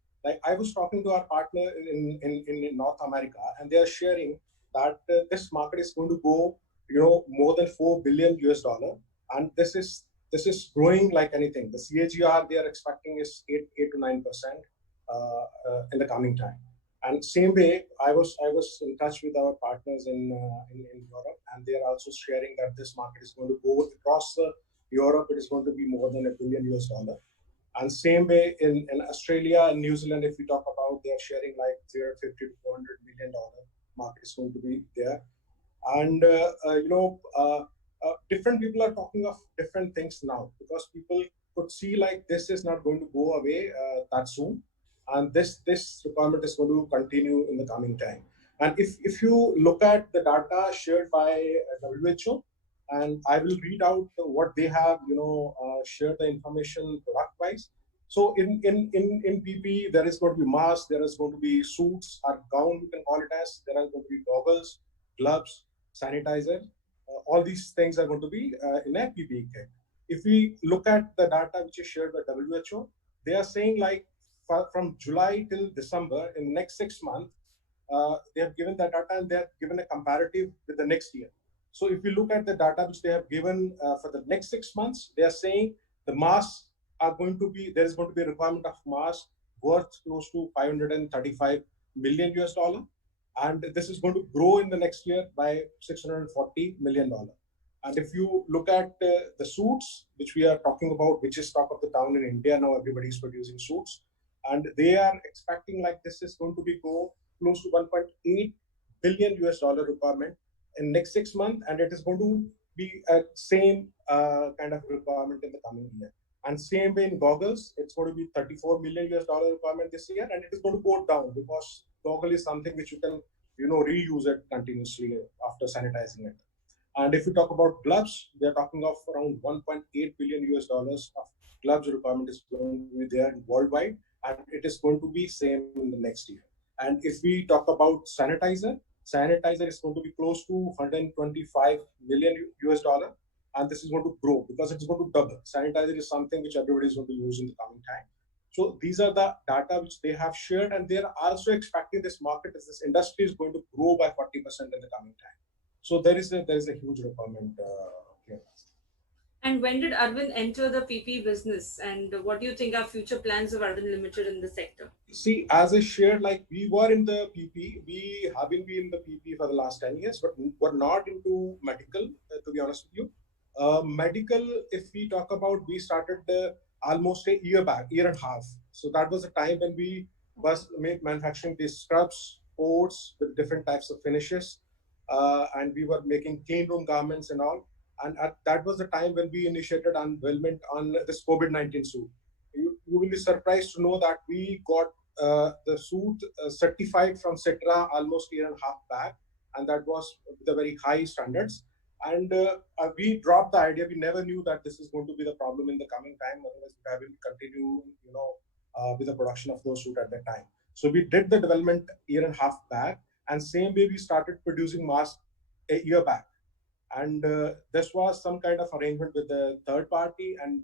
I was talking to our partner in North America, and they are sharing that this market is going to go, more than $4 billion US, and this is growing like anything. The CAGR they are expecting is 8 to 9% in the coming time. And same way, I was in touch with our partners in Europe, and they are also sharing that this market is going to go across Europe. It is going to be more than $1 billion US. And same way in Australia and New Zealand, if we talk about, they are sharing $350 to $400 million market is going to be there. And different people are talking of different things now, because people could see this is not going to go away that soon, and this requirement is going to continue in the coming time. And if you look at the data shared by WHO, and I will read out what they have shared the information product wise. So in PP, there is going to be masks, there is going to be suits or gown, you can call it as, there are going to be goggles, gloves, sanitizer. All these things are going to be in a PPE kit. If we look at the data which is shared by WHO, they are saying from July till December, in the next 6 months, they have given that data, and they have given a comparative with the next year. So if you look at the data which they have given for the next 6 months, they are saying the masks are going to be, there is going to be a requirement of masks worth close to $535 million US, and this is going to grow in the next year by $640 million. And if you look at the suits, which we are talking about, which is talk of the town in India now, everybody is producing suits, and they are expecting this is going to be close to $1.8 billion US requirement in next 6 months, and it is going to be a same kind of requirement in the coming year. And same way in goggles, it's going to be $34 million US requirement this year, and it is going to go down because goggle is something which you can reuse it continuously after sanitizing it. And if you talk about gloves, they're talking of around $1.8 billion US of gloves requirement is going to be there worldwide, and it is going to be same in the next year. And if we talk about sanitizer is going to be close to $125 million US, and this is going to grow because it's going to double. Sanitizer is something which everybody is going to use in the coming time. So these are the data which they have shared, and they are also expecting this market, this industry is going to grow by 40% in the coming time. So there is a huge requirement here. And when did Arvind enter the PP business? And what do you think are future plans of Arvind Limited in the sector? See, as I shared, like we were in the PP, we haven't been in the PP for the last 10 years, but we're not into medical, to be honest with you. Medical, if we talk about, we started almost a year back, year and a half. So that was a time when we was manufacturing these scrubs, coats with different types of finishes, and we were making clean room garments and all. And that was the time when we initiated unveilment on this COVID-19 suit. You will be surprised to know that we got the suit certified from CITRA almost a year and a half back, and that was with the very high standards. And we dropped the idea. We never knew that this is going to be the problem in the coming time. Otherwise, we haven't continued, with the production of those suits at that time. So we did the development year and a half back, and same way we started producing masks a year back. And this was some kind of arrangement with the third party, and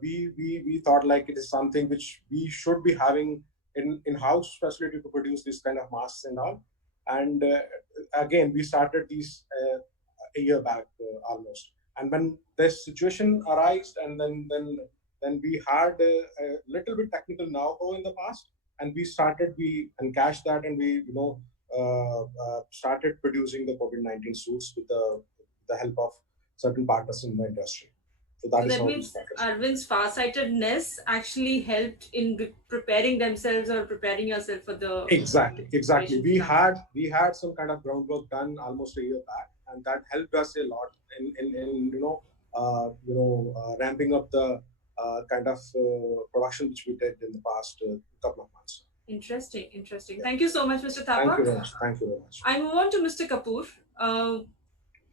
we thought like it is something which we should be having in-house facility to produce this kind of masks and all. And again, we started these a year back almost. And when this situation arose, and then we had a little bit technical know-how in the past, and we encashed that, and we started producing the COVID-19 suits with the help of certain partners in the industry. So that means Arvind's farsightedness actually helped in preparing themselves or preparing yourself for the exactly. We had some kind of groundwork done almost a year back, and that helped us a lot in ramping up the kind of production which we did in the past couple of months. Interesting. Thank you so much, Mr. Thapa. Thank you very much. I move on to Mr. Kapoor.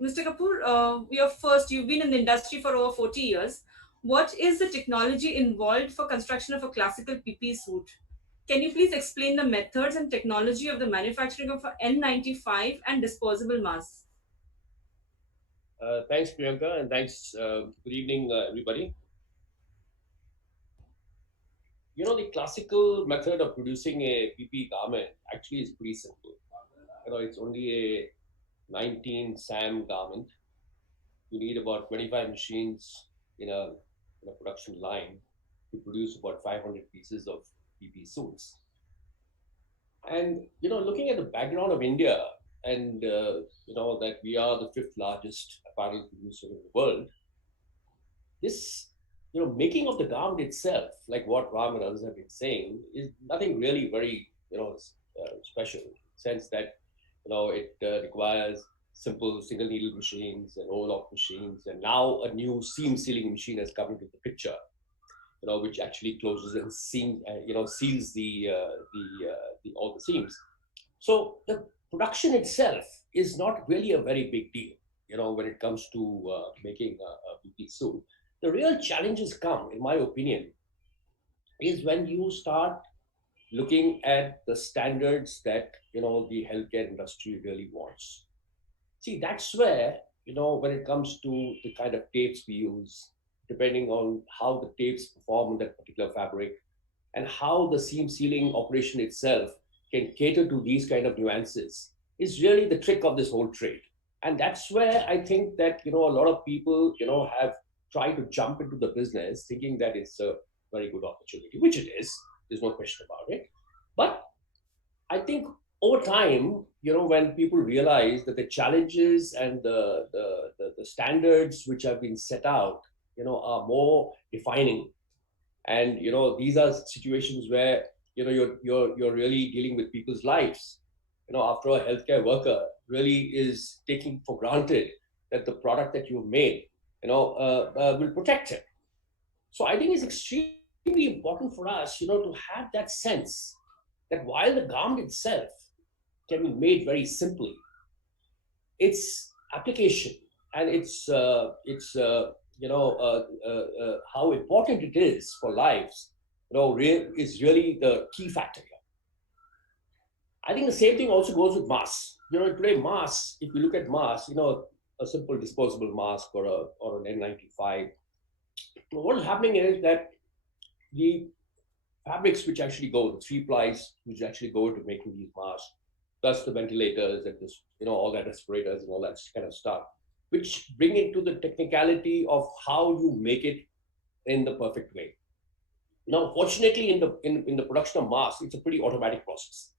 Mr. Kapoor, you've been in the industry for over 40 years. What is the technology involved for construction of a classical PP suit? Can you please explain the methods and technology of the manufacturing of N95 and disposable masks? Thanks, Priyanka, and thanks. Good evening, everybody. The classical method of producing a PP garment actually is pretty simple. It's only a 19 SAM garment. You need about 25 machines in a production line to produce about 500 pieces of PP suits. And looking at the background of India, and that we are the 5th largest apparel producer in the world, this making of the garment itself, like what Ram and others have been saying, is nothing really very special, in the sense that it requires simple single needle machines and overlock machines, and now a new seam sealing machine has come into the picture, which actually closes and seals all the seams. So the production itself is not really a very big deal, when it comes to making a PP suit. The real challenges come, in my opinion, is when you start looking at the standards that the healthcare industry really wants. See, that's where when it comes to the kind of tapes we use, depending on how the tapes perform on that particular fabric, and how the seam sealing operation itself can cater to these kind of nuances, is really the trick of this whole trade. And that's where I think that a lot of people have tried to jump into the business thinking that it's a very good opportunity, which it is. There's no question about it. But I think over time, when people realize that the challenges and the standards which have been set out, are more defining, and these are situations where you're really dealing with people's lives. After a healthcare worker really is taking for granted that the product that you've made, will protect him. So I think it's extremely important for us, to have that sense that while the garment itself can be made very simply, its application and its how important it is for lives, is really the key factor here. I think the same thing also goes with masks. Today masks, if you look at masks, a simple disposable mask or an N95, what is happening is that the fabrics which actually go, the 3-plies which actually go into making these masks, plus the ventilators and this, all that respirators and all that kind of stuff, which bring into the technicality of how you make it in the perfect way. Now, fortunately, in the production of masks, it's a pretty automatic process.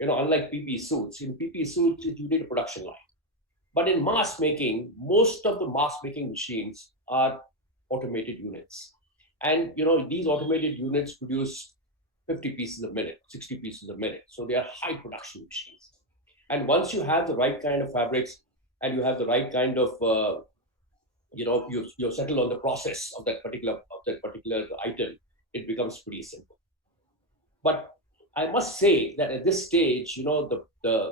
Unlike PPE suits, in PPE suits, you need a production line. But in mask making, most of the mask making machines are automated units. And these automated units produce 50 pieces a minute, 60 pieces a minute. So they are high production machines. And once you have the right kind of fabrics and you have the right kind of, you settle on the process of that particular item, it becomes pretty simple. But I must say that at this stage, the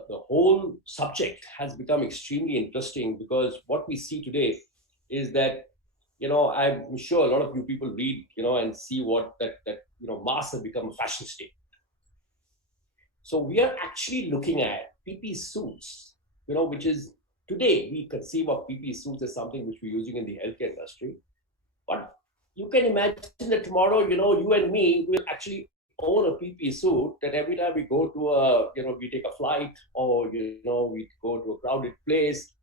whole subject has become extremely interesting, because what we see today is that, I'm sure a lot of you people read, and see what that masks have become a fashion statement. So we are actually looking at PPE suits, which is today we conceive of PPE suits as something which we're using in the healthcare industry. But you can imagine that tomorrow, you and me will actually own a PPE suit that every time we go to we take a flight, or, we go to a crowded place,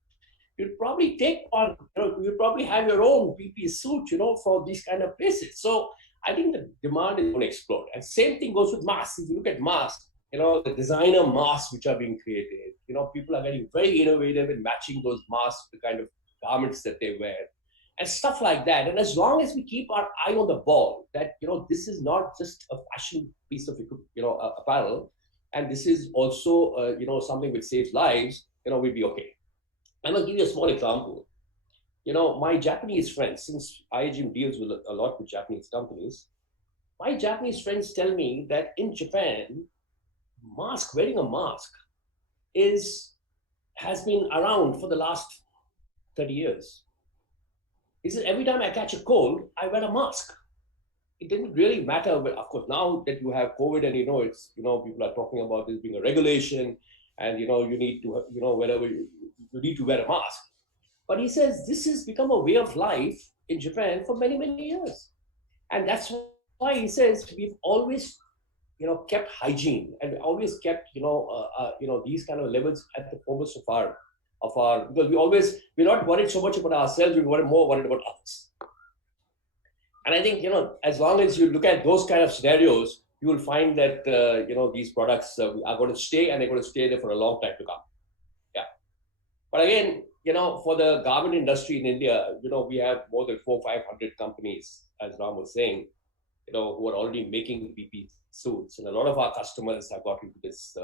you'd probably take one, you probably have your own PPE suit, for these kind of places. So I think the demand is going to explode. And same thing goes with masks. If you look at masks, the designer masks which are being created, people are getting very innovative in matching those masks, the kind of garments that they wear, and stuff like that. And as long as we keep our eye on the ball, that, this is not just a fashion piece of, apparel, and this is also, something which saves lives, we'll be okay. I'm going to give you a small example. My Japanese friends, since IAGM deals with a lot with Japanese companies, my Japanese friends tell me that in Japan, wearing a mask has been around for the last 30 years. He says, every time I catch a cold, I wear a mask. It didn't really matter. But of course, now that you have COVID and, it's, people are talking about this being a regulation, and, you need to, wherever you need to wear a mask. But he says, this has become a way of life in Japan for many, many years. And that's why he says we've always, kept hygiene, and always kept, these kind of levels at the foremost of our, because we're not worried so much about ourselves, we're more worried about others. And I think, as long as you look at those kind of scenarios, you will find that, these products are going to stay, and they're going to stay there for a long time to come. Yeah. But again, for the garment industry in India, we have more than 400-500 companies, as Ram was saying, who are already making PPE suits. And a lot of our customers have got into this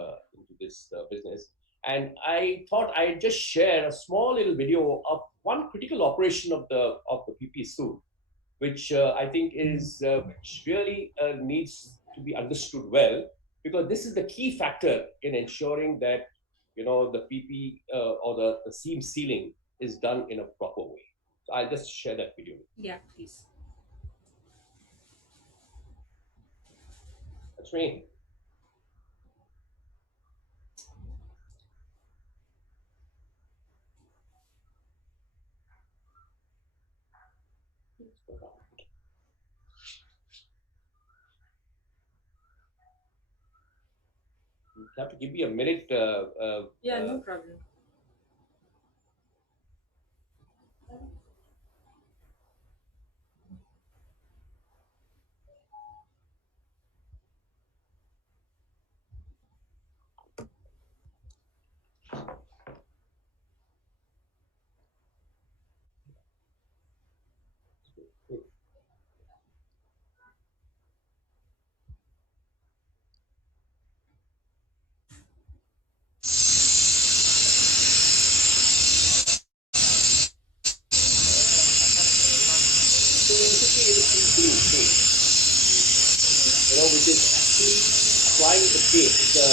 business. And I thought I'd just share a small little video of one critical operation of the PPE suit, which I think is which really needs to be understood well, because this is the key factor in ensuring that the PPE or the seam sealing is done in a proper way. So I'll just share that video. Yeah, please. That's me. You have to give me a minute. Yeah, no problem. Which is actually applying the paste, the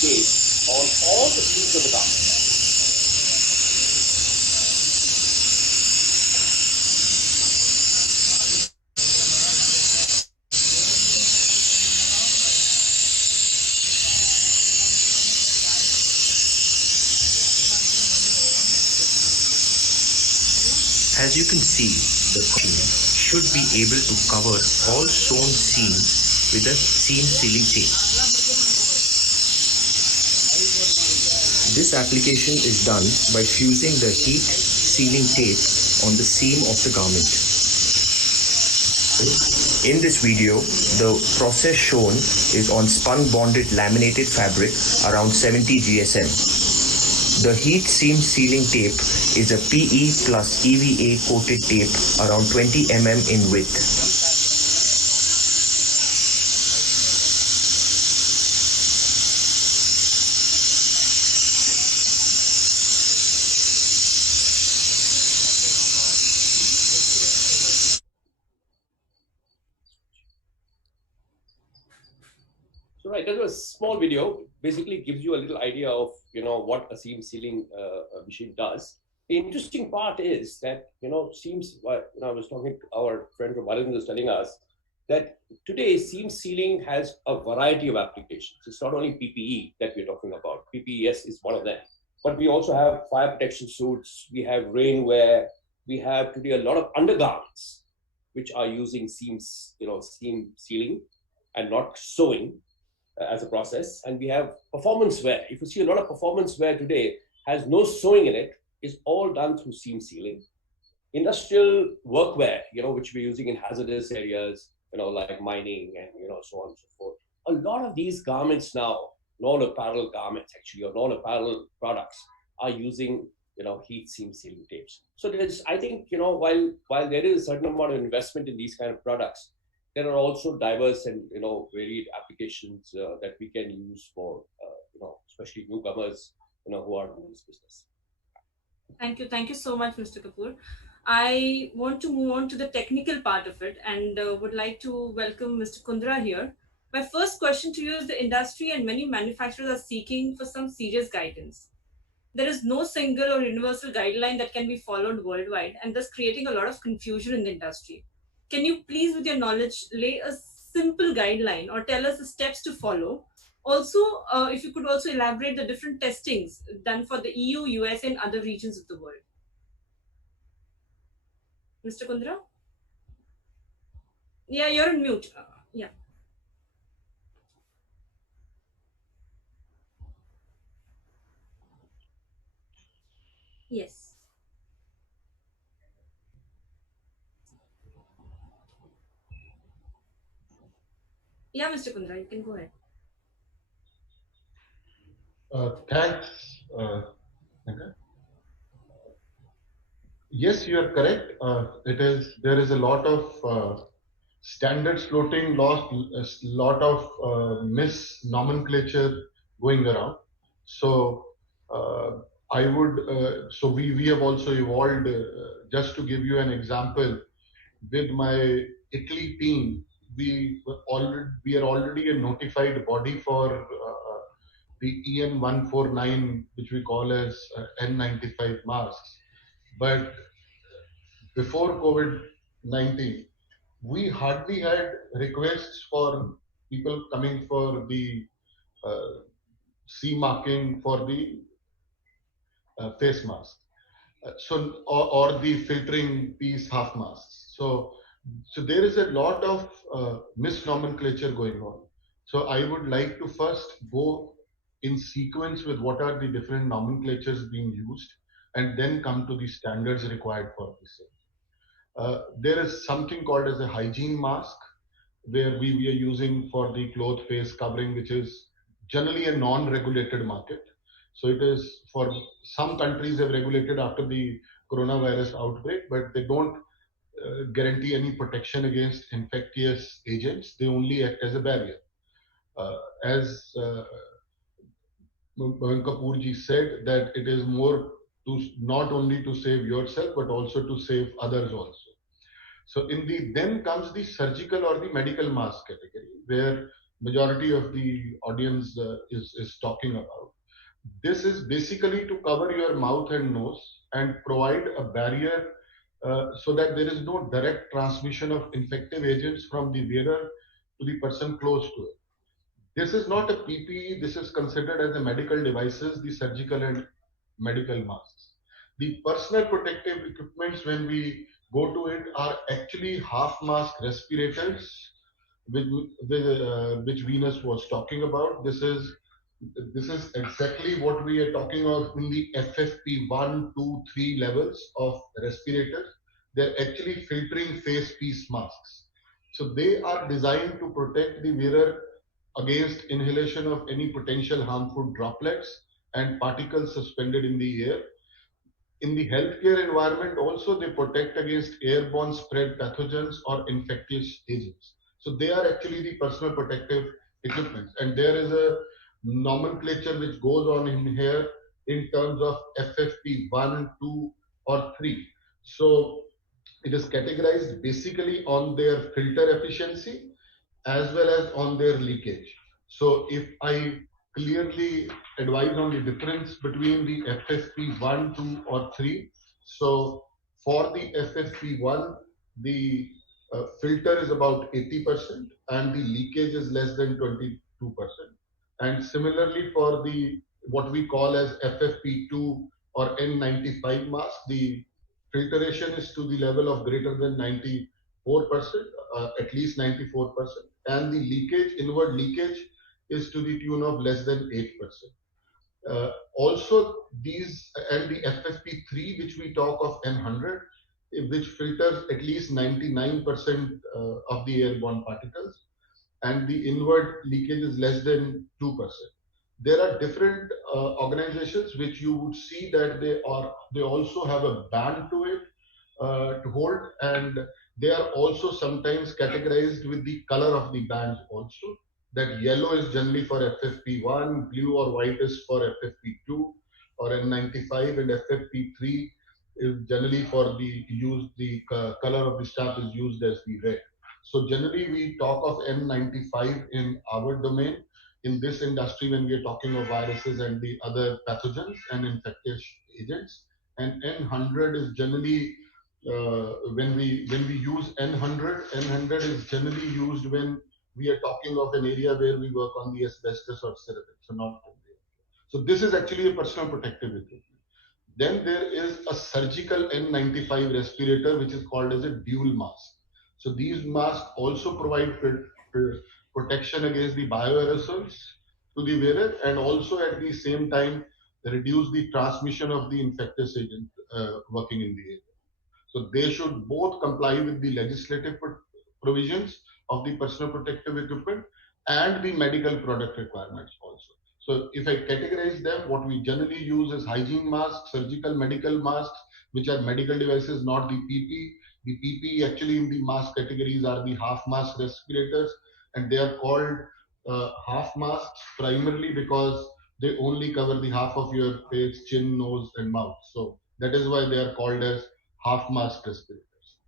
paste on all the sleeves of the garment. As you can see, the machine should be able to cover all sewn seams with a seam sealing tape. This application is done by fusing the heat sealing tape on the seam of the garment. In this video, the process shown is on spun bonded laminated fabric around 70 GSM. The heat seam sealing tape is a PE plus EVA coated tape around 20 mm in width. So right, that was a small video. Basically, gives you a little idea of what a seam sealing machine does. The interesting part is that seams. I was talking to our friend from Ireland was telling us that today seam sealing has a variety of applications. It's not only PPE that we're talking about. PPE, yes, is one of them, but we also have fire protection suits. We have rainwear. We have today a lot of undergarments which are using seams, seam sealing and not sewing as a process. And we have performance wear. If you see a lot of performance wear today has no sewing in it, is all done through seam sealing. Industrial workwear, which we're using in hazardous areas, like mining and so on and so forth. A lot of these garments now, non-apparel garments actually, or non-apparel products are using heat seam sealing tapes. So there's, I think, while there is a certain amount of investment in these kind of products, there are also diverse and varied applications that we can use for especially newcomers who are in this business. Thank you so much, Mr. Kapoor. I want to move on to the technical part of it and would like to welcome Mr. Kundra here. My first question to you is the industry and many manufacturers are seeking for some serious guidance. There is no single or universal guideline that can be followed worldwide and thus creating a lot of confusion in the industry. Can you please, with your knowledge, lay a simple guideline or tell us the steps to follow? Also, if you could also elaborate the different testings done for the EU, US, and other regions of the world. Mr. Kundra? Yeah, you're on mute. Yeah. Yes. Yeah, Mr. Kundra, you can go ahead. Thanks. Okay. Yes, you are correct. There is a lot of standards floating, lot of misnomenclature going around. So we have also evolved. Just to give you an example, with my Italy team, we are already a notified body for the EN 149, which we call as N95 masks. But before COVID-19, we hardly had requests for people coming for the CE marking for the face mask. Or the filtering piece half masks. So there is a lot of misnomenclature going on. So I would like to first go in sequence with what are the different nomenclatures being used, and then come to the standards required for the same. There is something called as a hygiene mask, where we are using for the cloth face covering, which is generally a non-regulated market. So it is for some countries have regulated after the coronavirus outbreak, but they don't guarantee any protection against infectious agents. They only act as a barrier. As Bhavan Kapoor ji said, that it is more to not only to save yourself, but also to save others also. So then comes the surgical or the medical mask category, where majority of the audience is talking about. This is basically to cover your mouth and nose and provide a barrier so that there is no direct transmission of infective agents from the wearer to the person close to it. This is not a PPE, this is considered as a medical devices, the surgical and medical masks. The personal protective equipments, when we go to it, are actually half mask respirators, which Venus was talking about. This is This is exactly what we are talking of in the FFP 1, 2, 3 levels of respirators. They're actually filtering face piece masks. So they are designed to protect the wearer against inhalation of any potential harmful droplets and particles suspended in the air. In the healthcare environment, also they protect against airborne spread pathogens or infectious agents. So they are actually the personal protective equipment. And there is a nomenclature which goes on in here in terms of FFP 1, 2, or 3. So it is categorized basically on their filter efficiency as well as on their leakage. So if I clearly advise on the difference between the FFP 1, 2, or 3, so for the FFP1, the filter is about 80% and the leakage is less than 22%. And similarly for the what we call as FFP2 or N95 mask, the filtration is to the level of greater than 94%, at least 94%, and the leakage, inward leakage, is to the tune of less than 8%. Also, these and the FFP3, which we talk of N100, which filters at least 99% of the airborne particles, and the inward leakage is less than 2%. There are different organizations which you would see that they also have a band to it to hold, and they are also sometimes categorized with the color of the band also. That yellow is generally for FFP1, blue or white is for FFP2 or N95, and FFP3 is generally for the color of the staff is used as the red. So generally we talk of N95 in our domain in this industry when we are talking of viruses and the other pathogens and infectious agents. And N100 is generally when we use N100 is generally used when we are talking of an area where we work on the asbestos or ceramics, so not. So this is actually a personal protective equipment. Then there is a surgical N95 respirator, which is called as a dual mask. So these masks also provide protection against the bioaerosols to the wearer, and also at the same time reduce the transmission of the infectious agent working in the area. So they should both comply with the legislative provisions of the personal protective equipment and the medical product requirements also. So if I categorize them, what we generally use is hygiene masks, surgical medical masks, which are medical devices, not the PP. The PP actually in the mask categories are the half mask respirators, and they are called half masks primarily because they only cover the half of your face, chin, nose, and mouth. So that is why they are called as half mask respirators.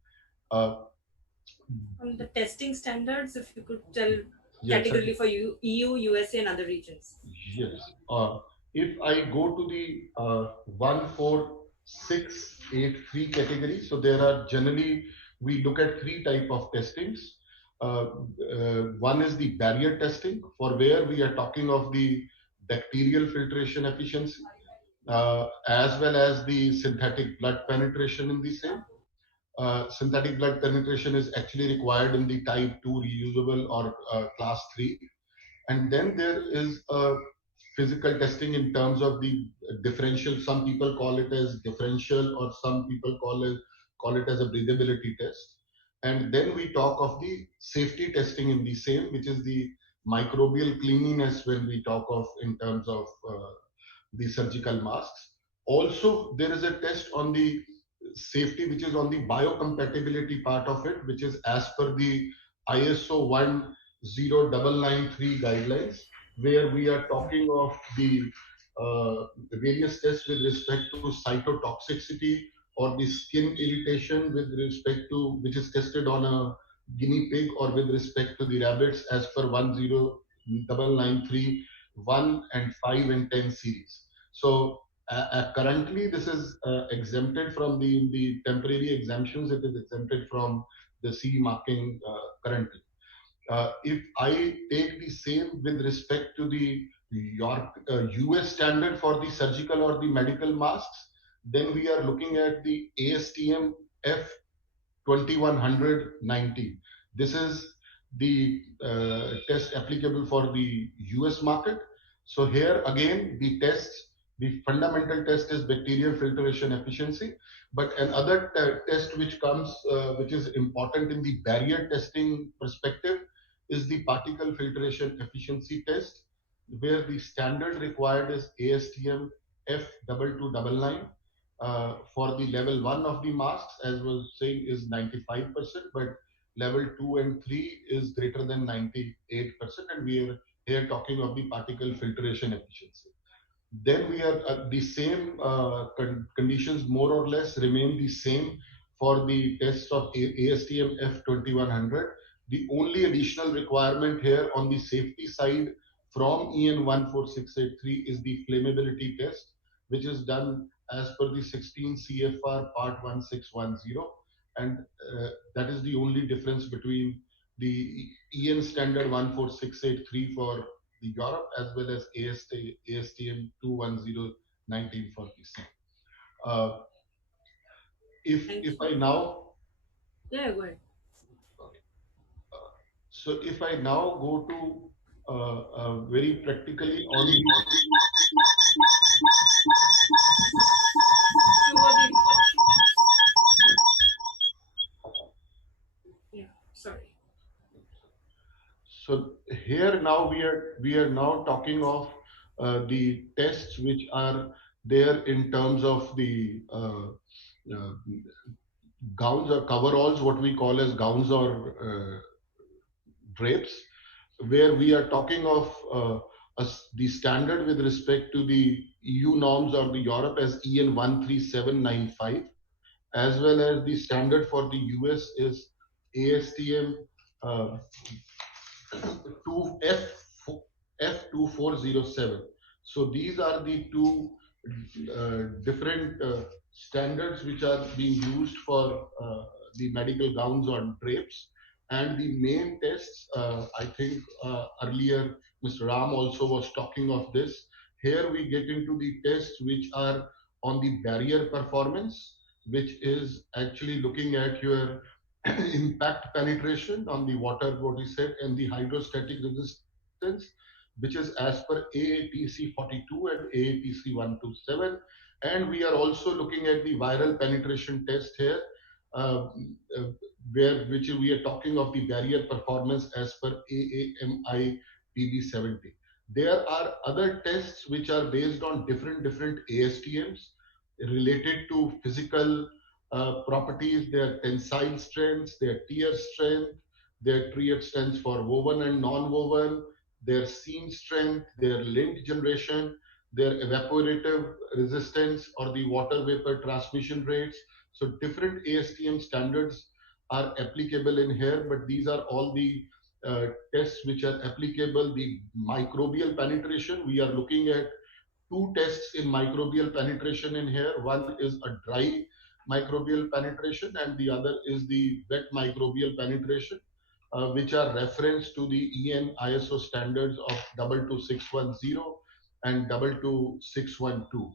From the testing standards, if you could tell Yes, categorically for EU, USA, and other regions. Yes. If I go to the 14683 category, so there are generally we look at three type of testings. One is the barrier testing, for where we are talking of the bacterial filtration efficiency, as well as the synthetic blood penetration in the same. Synthetic blood penetration is actually required in the type 2 reusable or class 3. And then there is a physical testing in terms of the differential. Some people call it as differential, or some people call it as a breathability test. And then we talk of the safety testing in the same, which is the microbial cleanliness when we talk of in terms of the surgical masks. Also, there is a test on the safety, which is on the biocompatibility part of it, which is as per the ISO 10993 guidelines, where we are talking of the various tests with respect to cytotoxicity or the skin irritation with respect to which is tested on a guinea pig, or with respect to the rabbits as per 10993 1 and 5 and 10 series. So currently this is exempted from the temporary exemptions. It is exempted from the CE marking currently. If I take the same with respect to the US standard for the surgical or the medical masks, then we are looking at the ASTM F2190. This is the test applicable for the US market. So here again, the fundamental test is bacterial filtration efficiency, but another test which comes, which is important in the barrier testing perspective, is the particle filtration efficiency test, where the standard required is ASTM F2299. For the level 1 of the masks, as was saying, is 95%, but level 2 and 3 is greater than 98%, and we are here talking of the particle filtration efficiency. Then we are the same conditions more or less remain the same for the tests of ASTM F2100. The only additional requirement here on the safety side from EN 14683 is the flammability test, which is done as per the 16 CFR part 1610, and that is the only difference between the EN standard 14683 for the Europe as well as ASTM 21019 for the same. If I now go ahead. So if I now go to very practically on the Sorry. So here now we are now talking of the tests which are there in terms of the gowns or coveralls, what we call as gowns or drapes, where we are talking of the standard with respect to the EU norms or the Europe as EN 13795, as well as the standard for the US is ASTM uh, F2407. So these are the two different standards which are being used for the medical gowns or drapes. And the main tests, I think earlier Mr. Ram also was talking of this. Here we get into the tests which are on the barrier performance, which is actually looking at your impact penetration on the water, what he said, and the hydrostatic resistance, which is as per AATC 42 and AATC 127. And we are also looking at the viral penetration test here, which we are talking of the barrier performance as per AAMI PB70. There are other tests which are based on different ASTMs related to physical properties, their tensile strengths, their tear strength, their triad strengths for woven and non-woven, their seam strength, their lint generation, their evaporative resistance or the water vapor transmission rates. So different ASTM standards are applicable in here, but these are all the tests which are applicable. The microbial penetration, we are looking at two tests in microbial penetration in here. One is a dry microbial penetration and the other is the wet microbial penetration, which are referenced to the EN ISO standards of 22610 and 22612.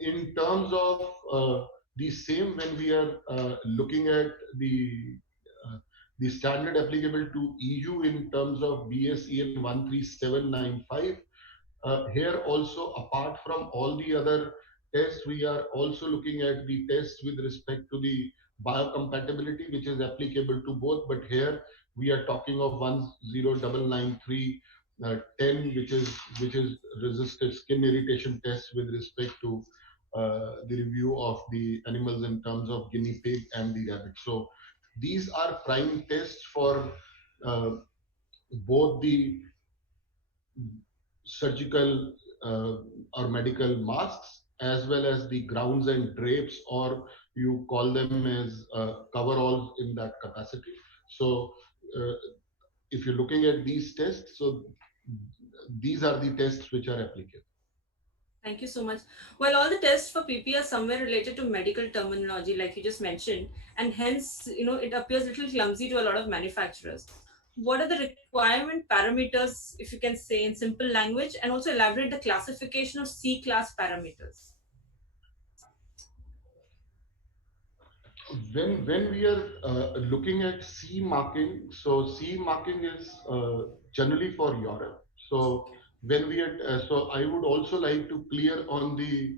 In terms of the same, when we are looking at the standard applicable to EU in terms of BSEN 13795, here also, apart from all the other tests, we are also looking at the tests with respect to the biocompatibility, which is applicable to both. But here we are talking of 10993 10, which is resistive skin irritation test with respect to the review of the animals in terms of guinea pig and the rabbit. So these are prime tests for both the surgical or medical masks as well as the gowns and drapes, or you call them as coveralls in that capacity. So if you're looking at these tests, so these are the tests which are applicable. Thank you so much. Well, all the tests for PP are somewhere related to medical terminology, like you just mentioned, and hence, it appears a little clumsy to a lot of manufacturers. What are the requirement parameters, if you can say in simple language, and also elaborate the classification of C-class parameters? When we are looking at C marking, so C marking is generally for Europe. So when we had, so I would also like to clear on the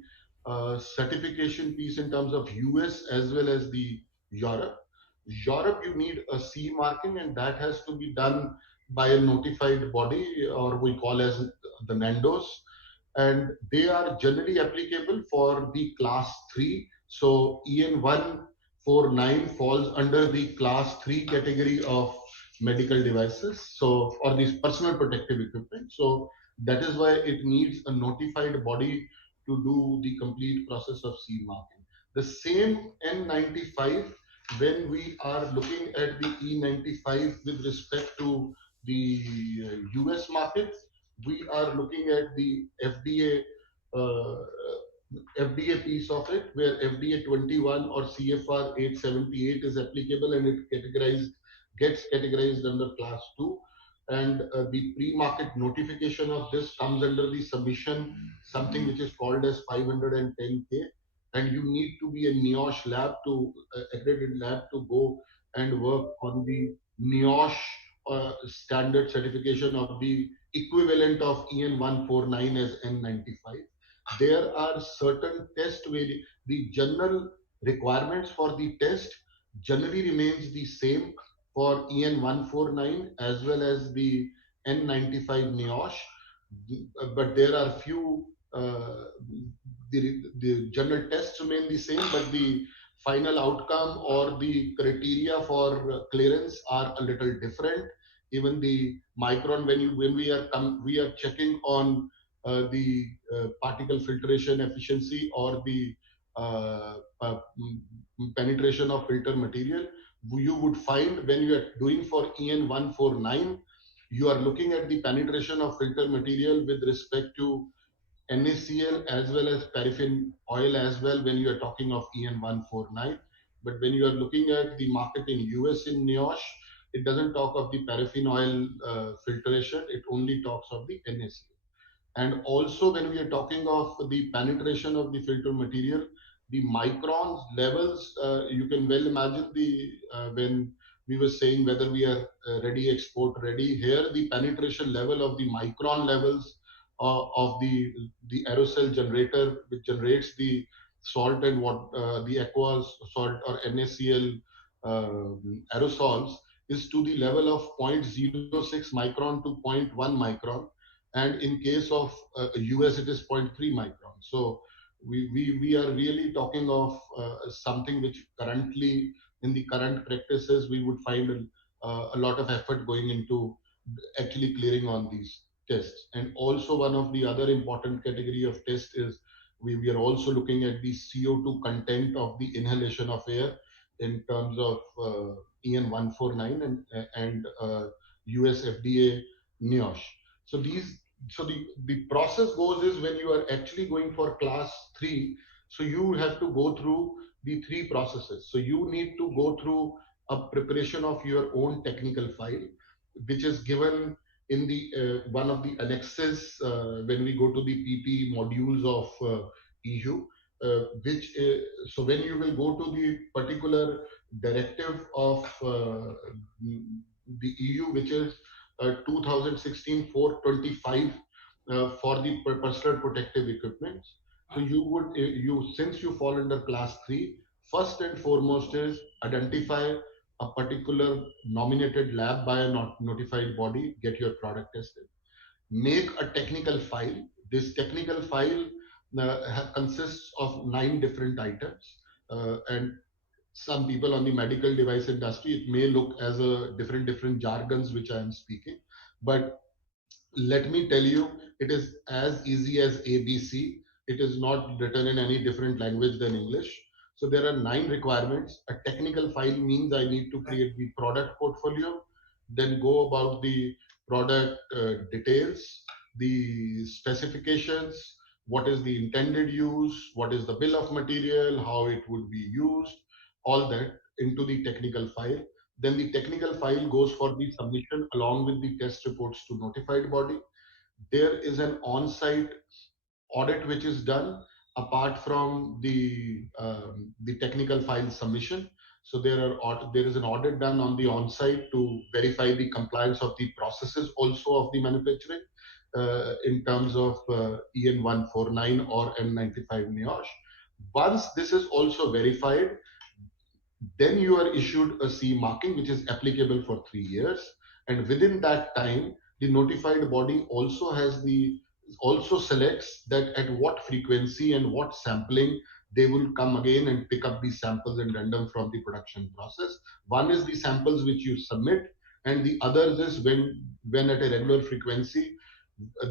certification piece in terms of US as well as the Europe. Europe, you need a CE marking, and that has to be done by a notified body, or we call as the NANDOS, and they are generally applicable for the class 3. So EN 149 falls under the class 3 category of medical devices, so or these personal protective equipment. So that is why it needs a notified body to do the complete process of CE marking. The same N95, when we are looking at the E95 with respect to the US market, we are looking at the uh, FDA piece of it, where FDA 21 or CFR 878 is applicable, and it gets categorized under class 2. And the pre-market notification of this comes under the submission, something which is called as 510K. And you need to be a NIOSH lab to accredited lab to go and work on the NIOSH standard certification of the equivalent of EN 149 as N95. There are certain test where the general requirements for the test generally remains the same for EN 149 as well as the N95 NIOSH, but there are few the general tests remain the same, but the final outcome or the criteria for clearance are a little different. Even the micron, when we are checking on particle filtration efficiency or the penetration of filter material, you would find when you are doing for EN 149, you are looking at the penetration of filter material with respect to NaCl as well as paraffin oil as well when you are talking of EN 149. But when you are looking at the market in US in NIOSH, it doesn't talk of the paraffin oil filtration, it only talks of the NaCl. And also when we are talking of the penetration of the filter material, the microns levels, you can well imagine when we were saying whether we are ready, export ready, here the penetration level of the micron levels of the aerosol generator, which generates the salt and what the aqueous salt or NaCl aerosols, is to the level of 0.06 micron to 0.1 micron, and in case of US it is 0.3 micron. So we are really talking of something which currently in the current practices we would find a lot of effort going into actually clearing on these tests. And also one of the other important category of test is we are also looking at the CO2 content of the inhalation of air in terms of EN 149 and US FDA NIOSH. So the process goes is when you are actually going for class 3, so you have to go through the 3 processes. So you need to go through a preparation of your own technical file, which is given in the one of the annexes when we go to the PP modules of EU. So when you will go to the particular directive of the EU, which is 2016-425 for the personal protective equipment. So since you fall under class 3, first and foremost is identify a particular nominated lab by a notified body, get your product tested. Make a technical file. This technical file consists of 9 different items, and some people on the medical device industry, it may look as a different jargons which I am speaking, but let me tell you, it is as easy as ABC. It is not written in any different language than English. So there are 9 requirements. A technical file means I need to create the product portfolio, then go about the product details, the specifications, what is the intended use, what is the bill of material, how it would be used, all that into the technical file. Then the technical file goes for the submission along with the test reports to notified body. There is an on-site audit which is done apart from the technical file submission. So there is an audit done on the on-site to verify the compliance of the processes also of the manufacturing. in terms of EN 149 or N95 NIOSH. Once this is also verified, then you are issued a C marking, which is applicable for 3 years. And within that time, the notified body also selects that at what frequency and what sampling they will come again and pick up these samples in random from the production process. One is the samples which you submit, and the other is when at a regular frequency,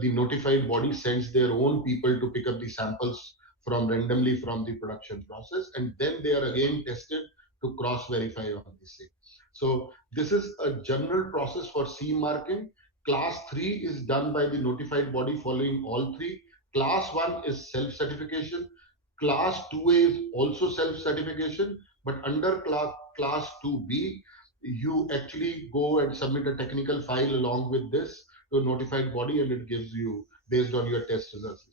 the notified body sends their own people to pick up the samples from randomly from the production process, and then they are again tested to cross verify on the same. So this is a general process for C marking. Class 3 is done by the notified body following all three. Class 1 is self-certification. Class 2A is also self-certification, but under class 2B, you actually go and submit a technical file along with this to a notified body, and it gives you based on your test results.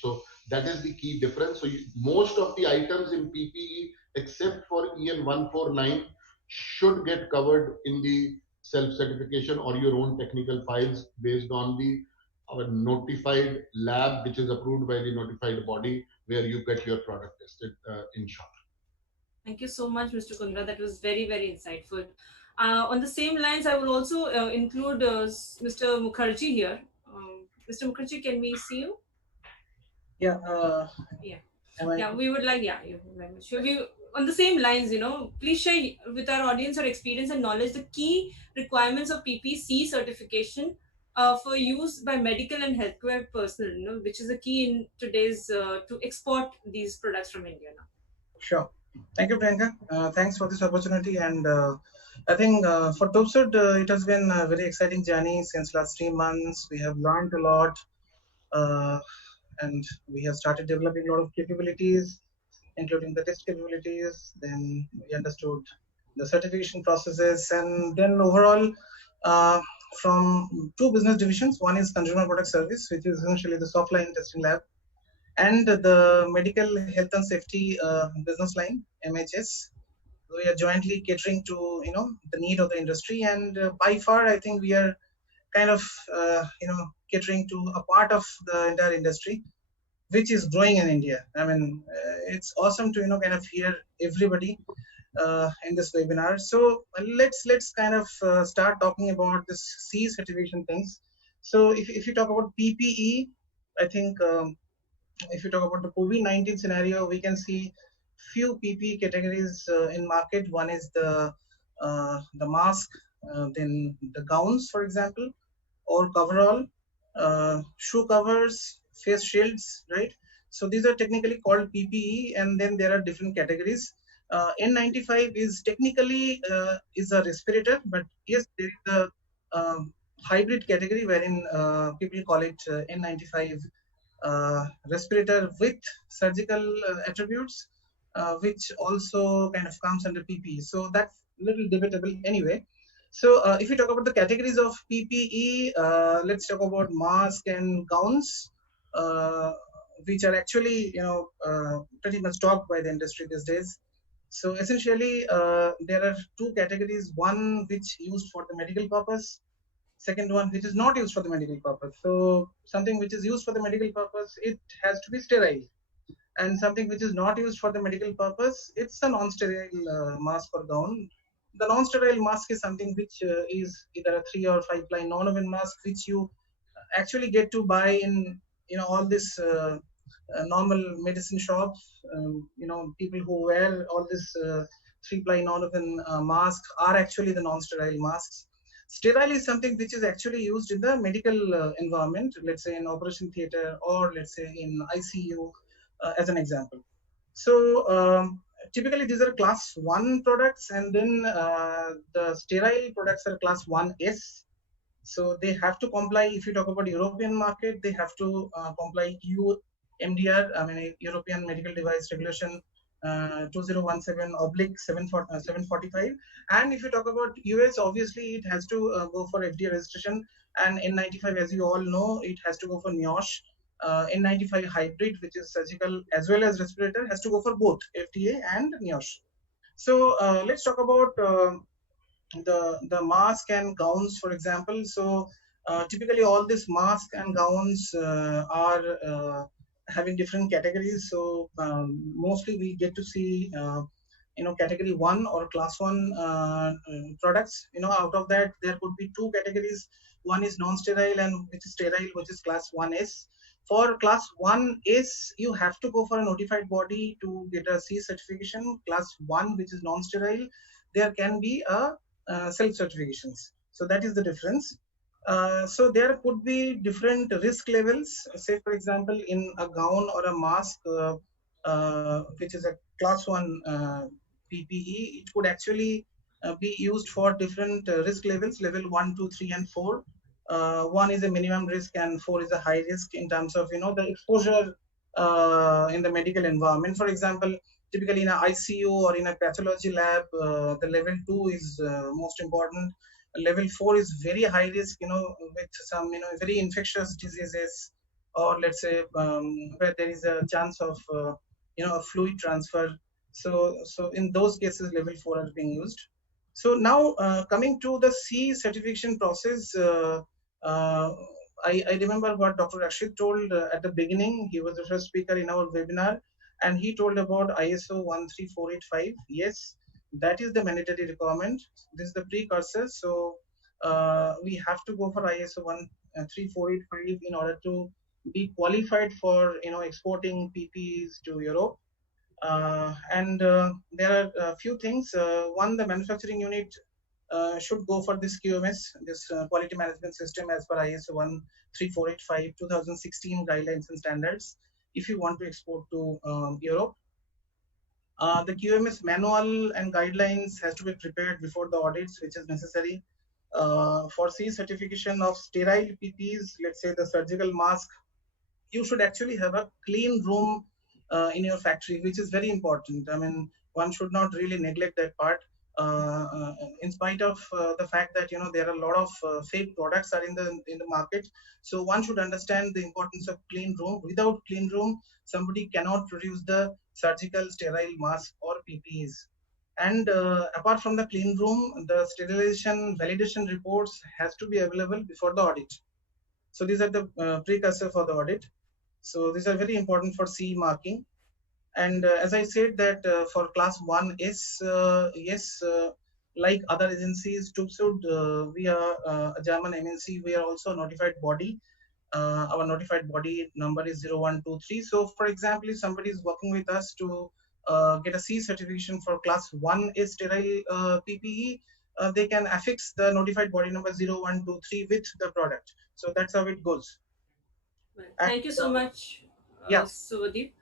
So that is the key difference. So most of the items in PPE, except for EN 149, should get covered in the self-certification or your own technical files based on our notified lab, which is approved by the notified body, where you get your product tested, in short. Thank you so much, Mr. Kundra. That was very, very insightful. On the same lines, I will also include Mr. Mukherjee here. Mr. Mukherjee, can we see you? Yeah. Yeah. Yeah, we would like, sure. We, on the same lines, please share with our audience your experience and knowledge the key requirements of PPC certification for use by medical and healthcare personnel, which is a key in today's to export these products from India now. Sure. Thank you, Priyanka. Thanks for this opportunity. And I think for TOPSUD, it has been a very exciting journey since last 3 months. We have learned a lot. And we have started developing a lot of capabilities, including the test capabilities. Then we understood the certification processes, and then overall, from 2 business divisions. One is consumer product service, which is essentially the soft line testing lab, and the medical health and safety business line, MHS. We are jointly catering to the need of the industry, and by far, I think we are kind of catering to a part of the entire industry, which is growing in India. I mean, it's awesome to kind of hear everybody in this webinar. So let's kind of start talking about this C certification things. So if you talk about PPE, I think if you talk about the COVID-19 scenario, we can see few PPE categories in market. One is the mask, then the gowns, for example, or coverall, shoe covers, face shields, right? So these are technically called PPE, and then there are different categories. N95 is technically is a respirator, but yes, there is a hybrid category wherein people call it N95 respirator with surgical attributes, which also kind of comes under PPE. So that's a little debatable anyway. So if you talk about the categories of PPE, let's talk about mask and gowns, which are actually pretty much talked by the industry these days. So essentially, there are 2 categories: one which used for the medical purpose, second one which is not used for the medical purpose. So something which is used for the medical purpose, it has to be sterile, and something which is not used for the medical purpose, it's a non-sterile mask or gown. The non-sterile mask is something which is either a 3 or 5 ply non-woven mask, which you actually get to buy in all this normal medicine shops. People who wear all this 3 ply non-woven mask are actually the non-sterile masks. Sterile is something which is actually used in the medical environment, let's say in operation theater, or let's say in ICU, as an example. So typically these are class 1 products, and then the sterile products are class 1S. So they have to comply. If you talk about European market, they have to comply EU MDR, I mean European Medical Device Regulation 2017/745. And if you talk about US, obviously it has to go for FDA registration, and N95, as you all know, it has to go for NIOSH. N95 hybrid, which is surgical as well as respirator, has to go for both FDA and NIOSH. So let's talk about the mask and gowns, for example. So Typically, all these masks and gowns are having different categories. So mostly we get to see category 1 or class 1 products. Out of that there could be two categories. One is non-sterile and which is sterile, which is class 1S. For class 1S you have to go for a notified body to get a C certification. Class 1, which is non-sterile, there can be a self certifications. So that is the difference. So there could be different risk levels. Say, for example, in a gown or a mask, which is a class 1 PPE, it could actually be used for different risk levels, level 1, 2, 3, and 4. 1 is a minimum risk and 4 is a high risk in terms of the exposure in the medical environment. For example, typically in an ICU or in a pathology lab, the level 2 is most important. Level 4 is very high risk, with some very infectious diseases, or let's say where there is a chance of a fluid transfer. So in those cases level 4 are being used. So now coming to the C certification process, I remember what Dr. Rashid told at the beginning. He was the first speaker in our webinar, and he told about ISO 13485. Yes, that is the mandatory requirement. This is the precursor. So we have to go for ISO 13485 in order to be qualified for exporting PPEs to Europe. And there are a few things. One, the manufacturing unit should go for this QMS, this quality management system, as per ISO 13485 2016 guidelines and standards, if you want to export to Europe. The QMS manual and guidelines has to be prepared before the audits, which is necessary. For C certification of sterile PPEs, let's say the surgical mask, you should actually have a clean room in your factory, which is very important. I mean, one should not really neglect that part. In spite of the fact that there are a lot of fake products are in the market, so one should understand the importance of clean room. Without clean room, somebody cannot produce the surgical sterile mask or PPEs. And apart from the clean room, the sterilization validation reports has to be available before the audit. So these are the precursor for the audit. So these are very important for CE marking. And as I said that for class 1S, yes, like other agencies, TÜV, we are a German MNC, we are also a notified body. Our notified body number is 0123. So for example, if somebody is working with us to get a C certification for class 1S sterile PPE, they can affix the notified body number 0123 with the product. So that's how it goes. Well, thank you so much, yeah. Suvadeep.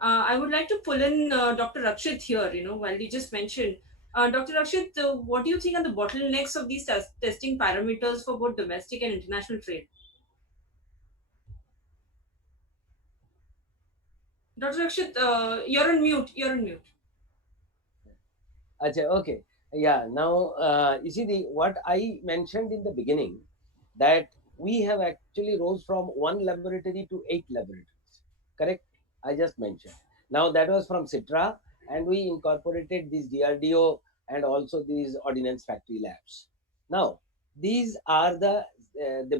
I would like to pull in Dr. Rakshit here, while you just mentioned. Dr. Rakshit, what do you think are the bottlenecks of these testing parameters for both domestic and international trade? Dr. Rakshit, you're on mute. You're on mute. Achha, okay. Yeah, now you see what I mentioned in the beginning, that we have actually rose from 1 laboratory to 8 laboratories, correct? I just mentioned. Now that was from Citra, and we incorporated these DRDO and also these ordnance factory labs. Now these are the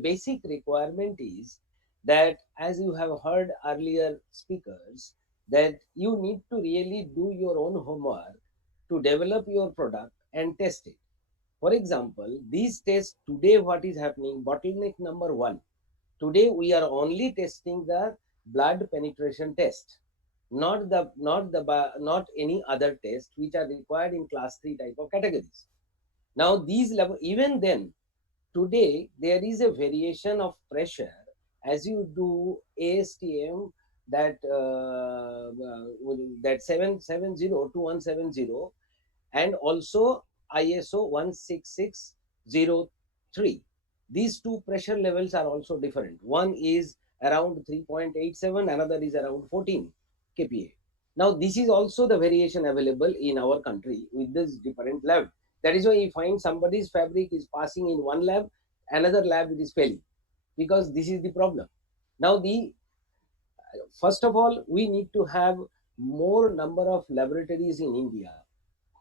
basic requirement is that, as you have heard earlier speakers, that you need to really do your own homework to develop your product and test it. For example, these tests today, what is happening, bottleneck number 1, today we are only testing the blood penetration test, not any other test which are required in class 3 type of categories. Now these level, even then, today there is a variation of pressure as you do ASTM, that 770 to 170, and also ISO 16603. These two pressure levels are also different. One is around 3.87, another is around 14 kPa. Now this is also the variation available in our country with this different lab. That is why you find somebody's fabric is passing in one lab, another lab it is failing, because this is the problem. Now first of all, we need to have more number of laboratories in India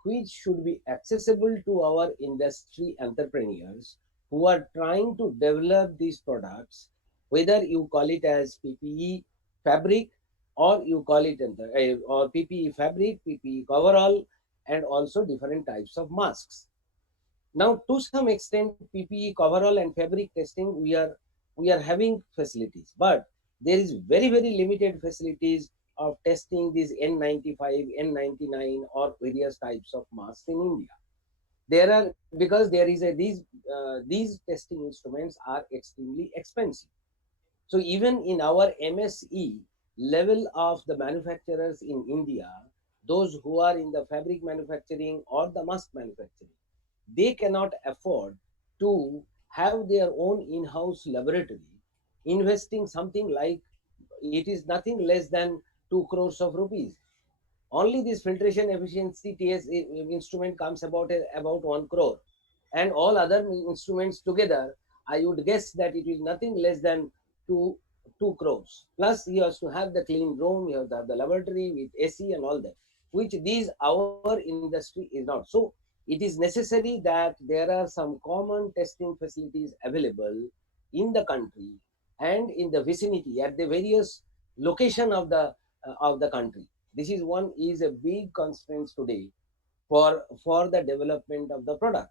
which should be accessible to our industry entrepreneurs who are trying to develop these products, whether you call it as PPE fabric or you call it or PPE fabric, PPE coverall, and also different types of masks. Now, to some extent, PPE coverall and fabric testing, we are having facilities, but there is very limited facilities of testing these N95, N99, or various types of masks in India. There are, because there is these testing instruments are extremely expensive. So even in our MSE level of the manufacturers in India, those who are in the fabric manufacturing or the mask manufacturing, they cannot afford to have their own in-house laboratory, investing something like, it is nothing less than 2 crores of rupees. Only this filtration efficiency TS instrument comes about 1 crore, and all other instruments together, I would guess that it is nothing less than 2 crores. Plus, he has to have the clean room, you have to have the laboratory with AC and all that, which these our industry is not. So it is necessary that there are some common testing facilities available in the country and in the vicinity at the various location of the country. This is a big constraint today for the development of the product,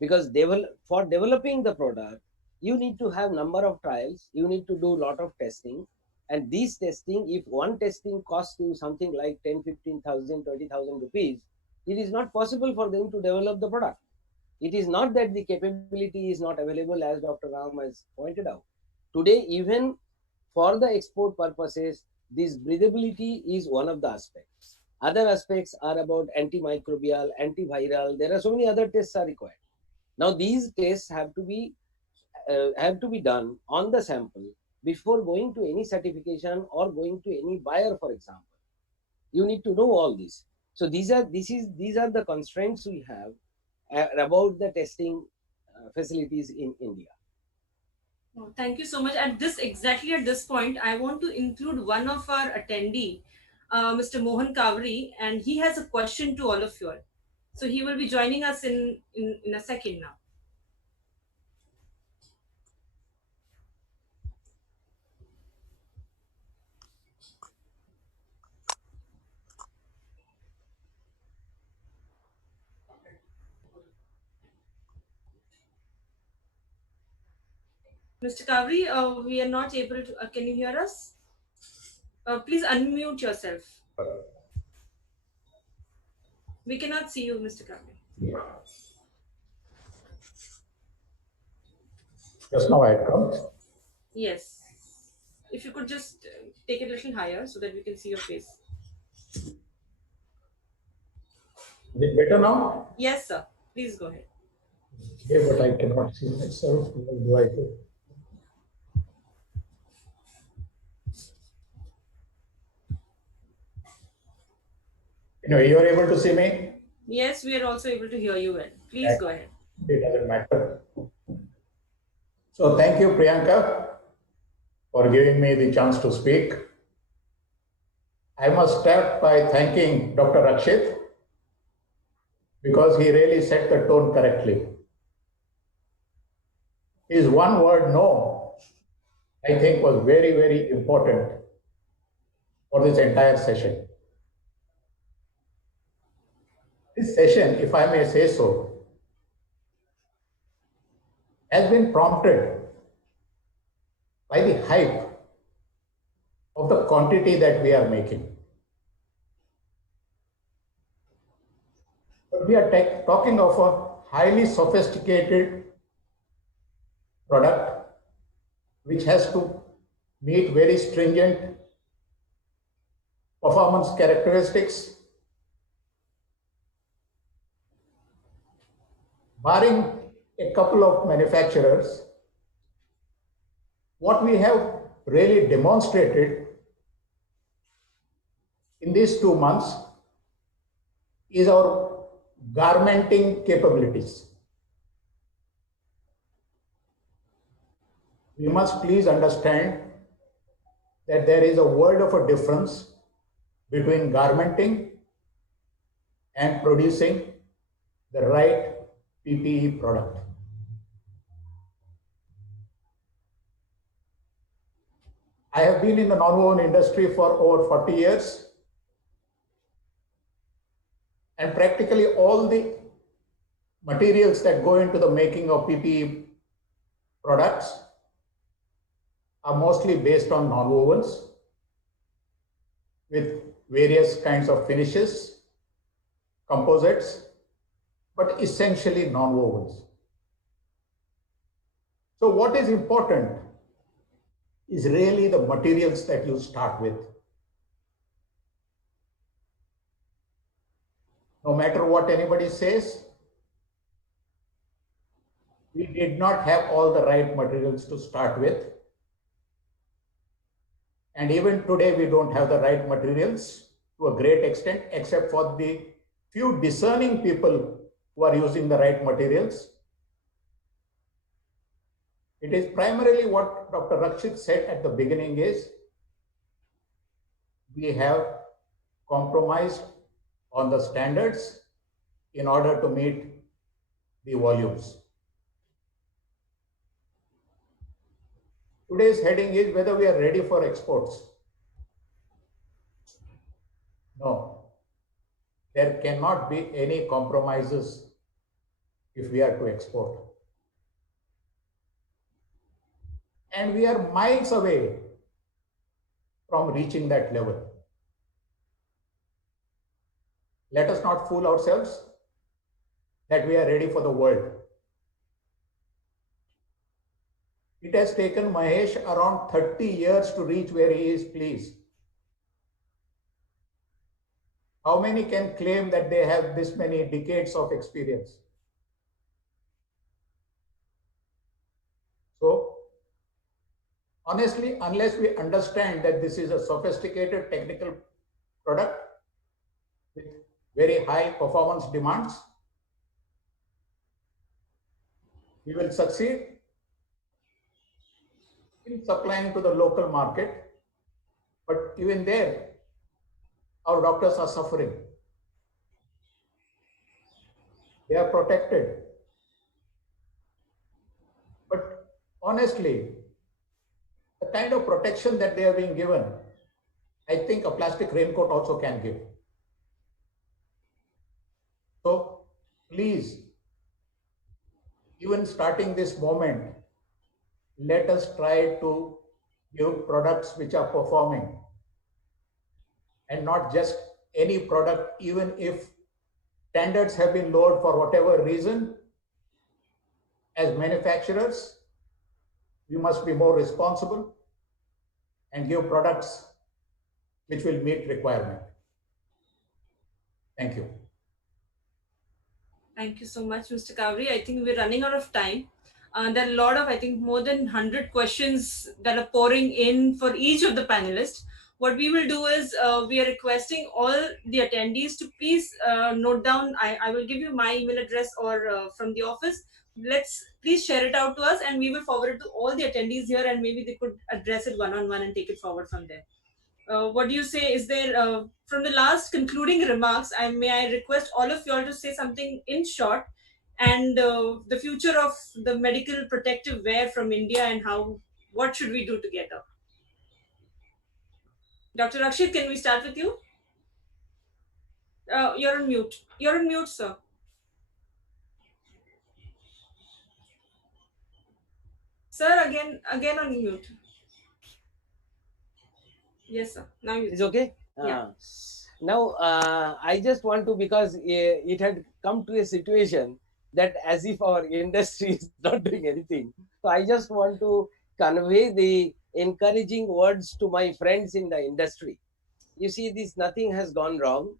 because for developing the product, you need to have number of trials, you need to do lot of testing, and these testing, if one testing costs you something like 10, 15,000, 20,000 rupees, it is not possible for them to develop the product. It is not that the capability is not available, as Dr. Ram has pointed out. Today, even for the export purposes, this breathability is one of the aspects. Other aspects are about antimicrobial, antiviral. There are so many other tests are required. Now, these tests have to be done on the sample before going to any certification or going to any buyer, for example. You need to know all this. So these are the constraints we have about the testing facilities in India. Oh, thank you so much. Exactly at this point, I want to include one of our attendee, Mr. Mohan Kavri, and he has a question to all of you all. So he will be joining us in a second now. Mr. Kavri, we are not able to. Can you hear us? Please unmute yourself. We cannot see you, Mr. Kavri. Just now I come. Yes. If you could just take it a little higher so that we can see your face. Is it better now? Yes, sir. Please go ahead. Okay, but I cannot see myself. What do I do? You are able to see me? Yes, we are also able to hear you well. Please go ahead. It doesn't matter. So thank you, Priyanka, for giving me the chance to speak. I must start by thanking Dr. Rakshit, because he really set the tone correctly. His one word no, I think, was very important for this entire session. This session, if I may say so, has been prompted by the hype of the quantity that we are making. But we are talking of a highly sophisticated product which has to meet very stringent performance characteristics. Barring a couple of manufacturers, what we have really demonstrated in these 2 months is our garmenting capabilities. We must please understand that there is a world of a difference between garmenting and producing the right PPE product. I have been in the nonwoven industry for over 40 years, and practically all the materials that go into the making of PPE products are mostly based on nonwovens with various kinds of finishes, composites, but essentially nonwovens. So what is important is really the materials that you start with. No matter what anybody says, we did not have all the right materials to start with. And even today, we don't have the right materials to a great extent, except for the few discerning people who are using the right materials. It is primarily what Dr. Rakshit said at the beginning is, we have compromised on the standards in order to meet the volumes. Today's heading is whether we are ready for exports. No, there cannot be any compromises if we are to export. And we are miles away from reaching that level. Let us not fool ourselves that we are ready for the world. It has taken Mahesh around 30 years to reach where he is pleased. How many can claim that they have this many decades of experience? So, honestly, unless we understand that this is a sophisticated technical product with very high performance demands, we will succeed in supplying to the local market. But even there, our doctors are suffering. They are protected. But honestly, the kind of protection that they are being given, I think a plastic raincoat also can give. So please, even starting this moment, let us try to give products which are performing, and not just any product, even if standards have been lowered for whatever reason. As manufacturers, we must be more responsible and give products which will meet requirement. Thank you. Thank you so much, Mr. Kavri. I think we're running out of time. There are a lot of, I think, more than 100 questions that are pouring in for each of the panelists. What we will do is we are requesting all the attendees to please note down. I will give you my email address or from the office. Let's please share it out to us and we will forward it to all the attendees here and maybe they could address it one-on-one and take it forward from there. What do you say? Is there, from the last concluding remarks, may I request all of you all to say something in short and the future of the medical protective wear from India and what should we do together? Dr. Rakshit, can we start with you? You're on mute. You're on mute, sir. Sir, again on mute. Yes, sir. Now you. Is okay? Yeah. Now, I just want to, because it had come to a situation that as if our industry is not doing anything. So I just want to convey the encouraging words to my friends in the industry. You see, nothing has gone wrong,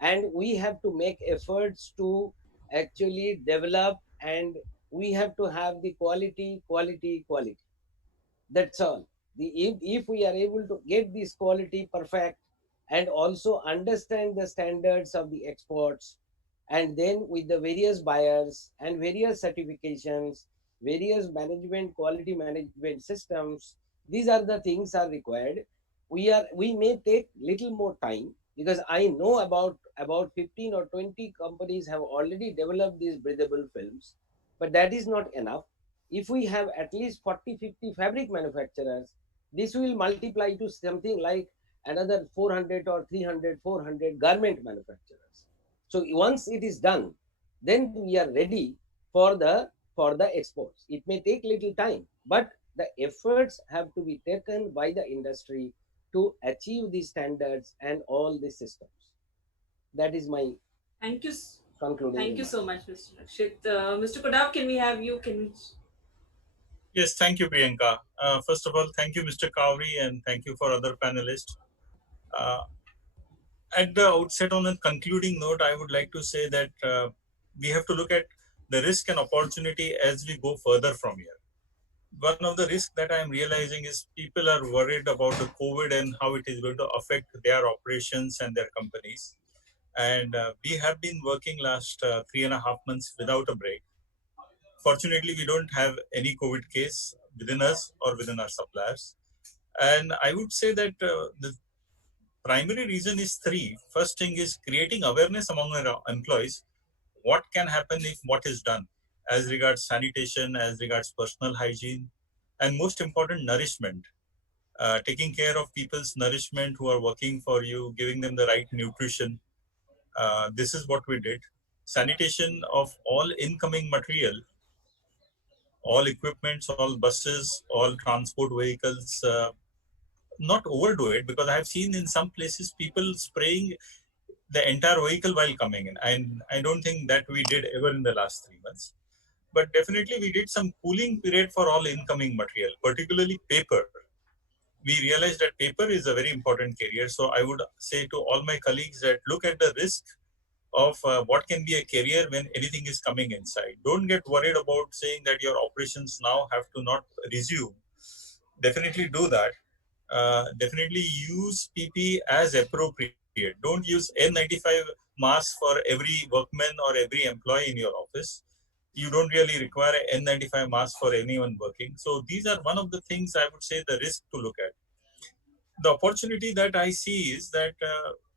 and we have to make efforts to actually develop, and we have to have the quality. That's all. If we are able to get this quality perfect and also understand the standards of the exports, and then with the various buyers and various certifications, various quality management systems, these are the things are required. We may take little more time, because I know about 15 or 20 companies have already developed these breathable films, but that is not enough. If we have at least 40-50 fabric manufacturers, this will multiply to something like another 400 or 300, 400 garment manufacturers. So once it is done, then we are ready for the exports. It may take little time, but the efforts have to be taken by the industry to achieve these standards and all these systems. That is my Thank you. concluding Thank you remark. so much, Mr. Rakshit. Mr. Kodab, can we have you? Yes, thank you, Priyanka. First of all, thank you, Mr. Kauri, and thank you for other panelists. Uh, at the outset, on a concluding note, I would like to say that we have to look at the risk and opportunity as we go further from here. One of the risks that I am realizing is people are worried about the COVID and how it is going to affect their operations and their companies. And we have been working last 3.5 months without a break. Fortunately, we don't have any COVID case within us or within our suppliers. And I would say that the primary reason is three. First thing is creating awareness among our employees. What can happen if what is done as regards sanitation, as regards personal hygiene, and most important, nourishment. Taking care of people's nourishment who are working for you, giving them the right nutrition. This is what we did. Sanitation of all incoming material, all equipments, all buses, all transport vehicles. Not overdo it, because I have seen in some places people spraying the entire vehicle while coming in. And I don't think that we did ever in the last 3 months. But definitely we did some cooling period for all incoming material, particularly paper. We realized that paper is a very important carrier. So I would say to all my colleagues that look at the risk of what can be a carrier when anything is coming inside. Don't get worried about saying that your operations now have to not resume. Definitely do that. Definitely use PP as appropriate. Don't use N95 mask for every workman or every employee in your office. You don't really require an N95 mask for anyone working. So these are one of the things I would say the risk to look at. The opportunity that I see is that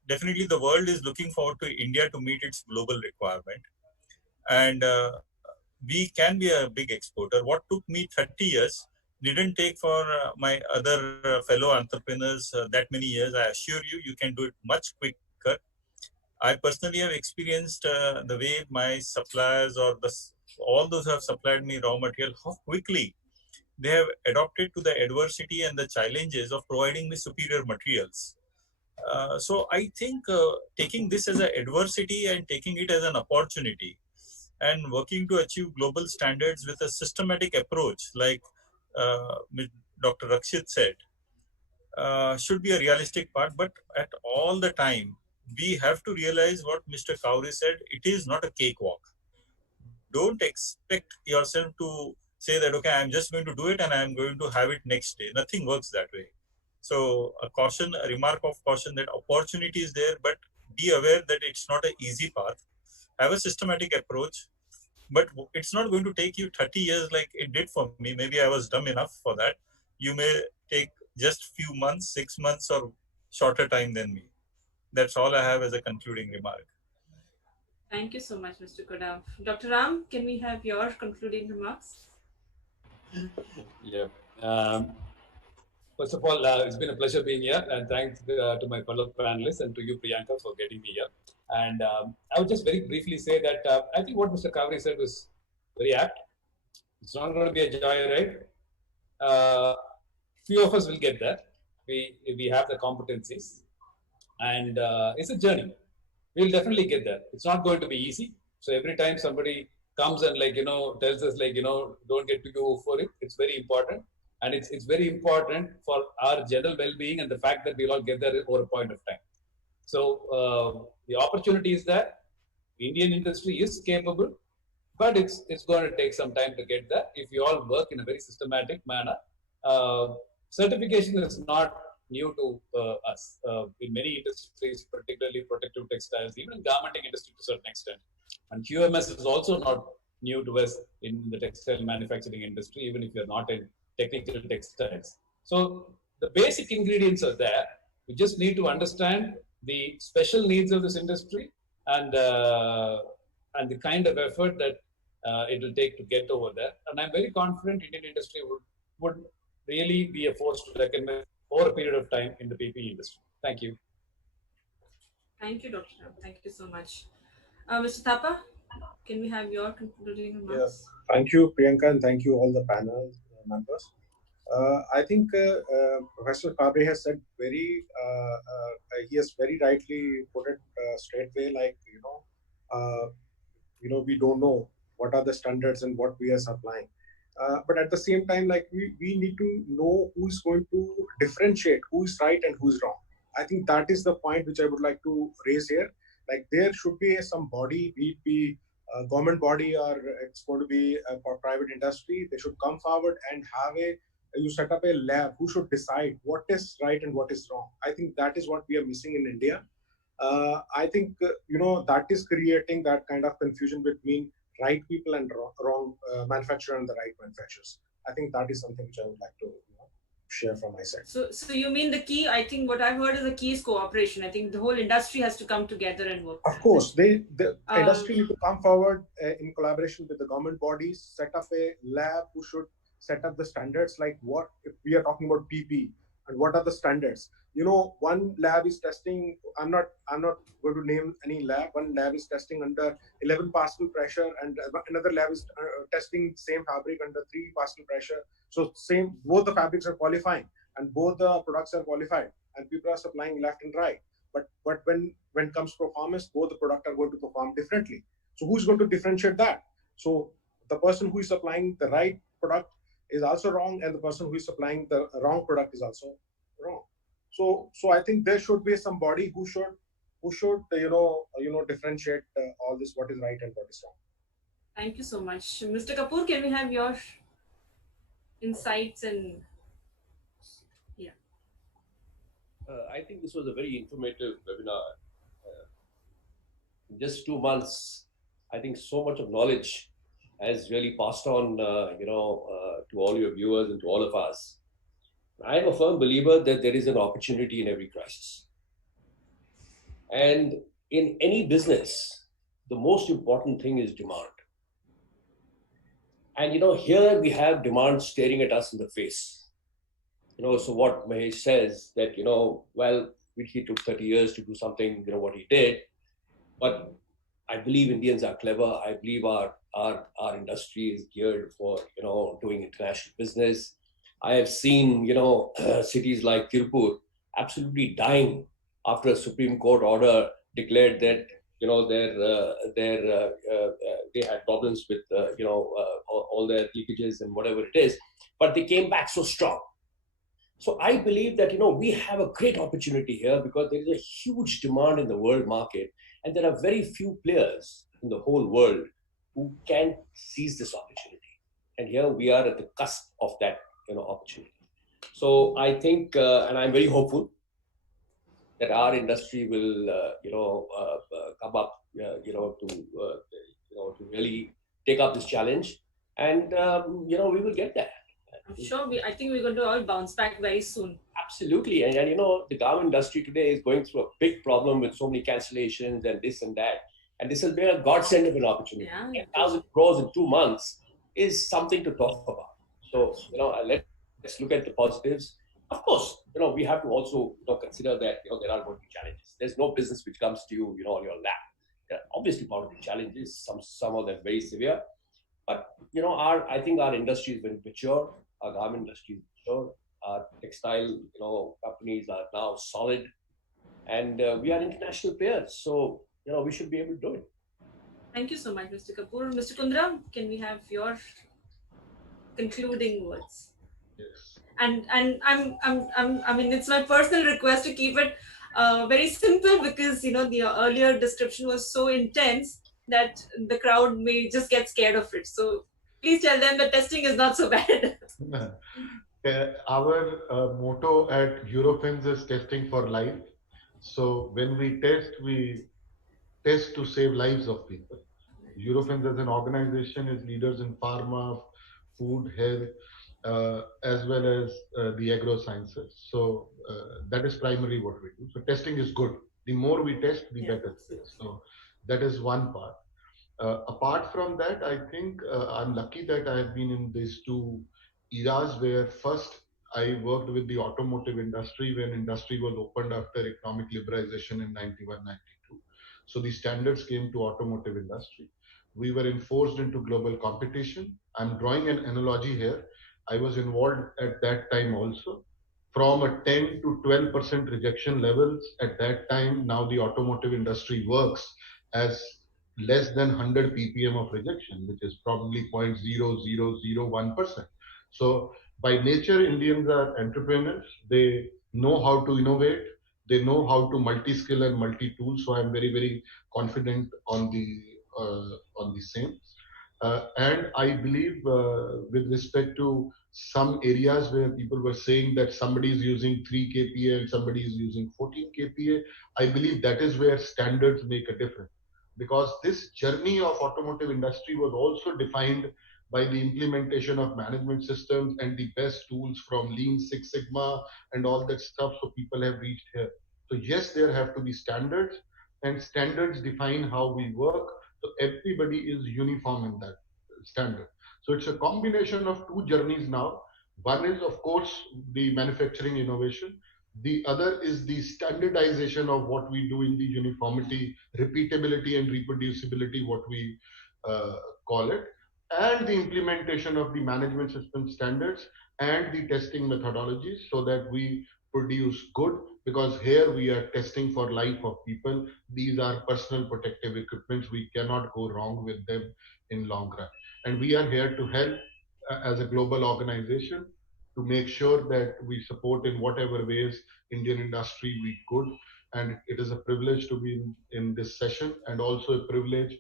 definitely the world is looking forward to India to meet its global requirement. And we can be a big exporter. What took me 30 years didn't take for my other fellow entrepreneurs that many years. I assure you, you can do it much quicker. I personally have experienced the way my suppliers or all those who have supplied me raw material, how quickly they have adopted to the adversity and the challenges of providing me superior materials. So I think taking this as an adversity and taking it as an opportunity and working to achieve global standards with a systematic approach, like uh, Dr. Rakshit said, should be a realistic part. But at all the time, we have to realize what Mr. Kauri said, it is not a cakewalk. Don't expect yourself to say that, okay, I'm just going to do it and I'm going to have it next day. Nothing works that way. So a remark of caution that opportunity is there, but be aware that it's not an easy path. Have a systematic approach, but it's not going to take you 30 years like it did for me. Maybe I was dumb enough for that. You may take just few months, 6 months, or shorter time than me. That's all I have as a concluding remark. Thank you so much, Mr. Kodab. Dr. Ram, can we have your concluding remarks? Yeah. First of all, it's been a pleasure being here, and thanks to my fellow panelists and to you, Priyanka, for getting me here. And I would just very briefly say that I think what Mr. Kavri said was very apt. It's not going to be a joyride. Few of us will get there. We have the competencies, and it's a journey. We'll definitely get there. It's not going to be easy. So every time somebody comes and tells us don't get too euphoric, it's very important. And it's very important for our general well-being and the fact that we'll all get there over a point of time. So the opportunity is that Indian industry is capable, but it's going to take some time to get there. If you all work in a very systematic manner, certification is not new to us. In many industries, particularly protective textiles, even garmenting industry to a certain extent. And QMS is also not new to us in the textile manufacturing industry, even if you're not in technical textiles. So the basic ingredients are there. We just need to understand the special needs of this industry and the kind of effort that it will take to get over there. And I'm very confident Indian industry would really be a force to reckon with over a period of time in the PPE industry. Thank you. Thank you, Dr. Ram. Thank you so much. Mr. Thapa, can we have your concluding remarks? Thank you, Priyanka, and thank you all the panel members. I think Professor Fabre has said he has very rightly put it straightway, like, we don't know what are the standards and what we are supplying. But at the same time, like we need to know who is going to differentiate who is right and who is wrong. I think that is the point which I would like to raise here. Like there should be some body, be it be a government body or it's going to be for private industry. They should come forward and you set up a lab who should decide what is right and what is wrong. I think that is what we are missing in India. I think that is creating that kind of confusion between right people and wrong manufacturer and the right manufacturers. I think that is something which I would like to share from my side. So you mean the key? I think what I've heard is the key is cooperation. I think the whole industry has to come together and work. Of course, the industry need to come forward in collaboration with the government bodies, set up a lab who should set up the standards. Like what if we are talking about PP and what are the standards? One lab is testing. I'm not going to name any lab. One lab is testing under 11 Pascal pressure, and another lab is testing same fabric under 3 Pascal pressure. So both the fabrics are qualifying, and both the products are qualified, and people are supplying left and right. But when it comes to performance, both the product are going to perform differently. So who's going to differentiate that? So the person who is supplying the right product is also wrong, and the person who is supplying the wrong product is also wrong. So I think there should be somebody who should differentiate all this, what is right and what is wrong. Thank you so much, Mr. Kapoor. Can we have your insights and I think this was a very informative webinar. In just 2 months, I think so much of knowledge has really passed on, to all your viewers and to all of us. I am a firm believer that there is an opportunity in every crisis. And in any business, the most important thing is demand. And, here we have demand staring at us in the face. So what Mahesh says that, he took 30 years to do something, what he did. But I believe Indians are clever. I believe our industry is geared for, doing international business. I have seen, cities like Tirupur absolutely dying after a Supreme Court order declared that, they had problems with, all their leakages and whatever it is, but they came back so strong. So I believe that, we have a great opportunity here because there is a huge demand in the world market, and there are very few players in the whole world who can seize this opportunity. And here we are at the cusp of that, opportunity. So I think, and I'm very hopeful that our industry will, come up, to really take up this challenge, and we will get there. I'm sure I think we're going to all bounce back very soon. Absolutely. And the garment industry today is going through a big problem with so many cancellations and this and that. And this has been a godsend of an opportunity. 10,000 crores in 2 months is something to talk about. So, let's look at the positives. Of course, we have to also consider that there are going to be challenges. There's no business which comes to you, on your lap. There are obviously part of the challenges, some of them very severe. But I think our industry is very mature. Our garment industry is mature. Our textile companies are now solid, and we are international players. So we should be able to do it. Thank you so much, Mr. Kapoor. Mr. Kundra, can we have your concluding words? Yes. And I mean, it's my personal request to keep it very simple, because the earlier description was so intense that the crowd may just get scared of it. So please tell them that testing is not so bad. Our motto at Eurofins is testing for life. So when we test to save lives of people. Eurofins as an organization is leaders in pharma, food, health, as well as the agro sciences. So that is primarily what we do. So testing is good. The more we test, the better it is. So that is one part. Apart from that, I think I'm lucky that I have been in these two eras where first I worked with the automotive industry when industry was opened after economic liberalization in 91, 92. So the standards came to automotive industry. We were enforced into global competition. I'm drawing an analogy here. I was involved at that time also. From a 10 to 12% rejection levels at that time, now the automotive industry works as less than 100 ppm of rejection, which is probably 0.0001%. So by nature, Indians are entrepreneurs. They know how to innovate. They know how to multi-skill and multi-tool. So I'm very, very confident on the same. And I believe with respect to some areas where people were saying that somebody is using 3 kPa and somebody is using 14 kPa, I believe that is where standards make a difference. Because this journey of automotive industry was also defined by the implementation of management systems and the best tools from Lean Six Sigma and all that stuff. So people have reached here. So yes, there have to be standards, and standards define how we work. So everybody is uniform in that standard. So it's a combination of two journeys now. One is, of course, the manufacturing innovation. The other is the standardization of what we do in the uniformity, repeatability, and reproducibility, what we call it, and the implementation of the management system standards and the testing methodologies so that we produce good, because here we are testing for life of people. These are personal protective equipments. We cannot go wrong with them in long run. And we are here to help as a global organization to make sure that we support in whatever ways Indian industry we could. And it is a privilege to be in this session, and also a privilege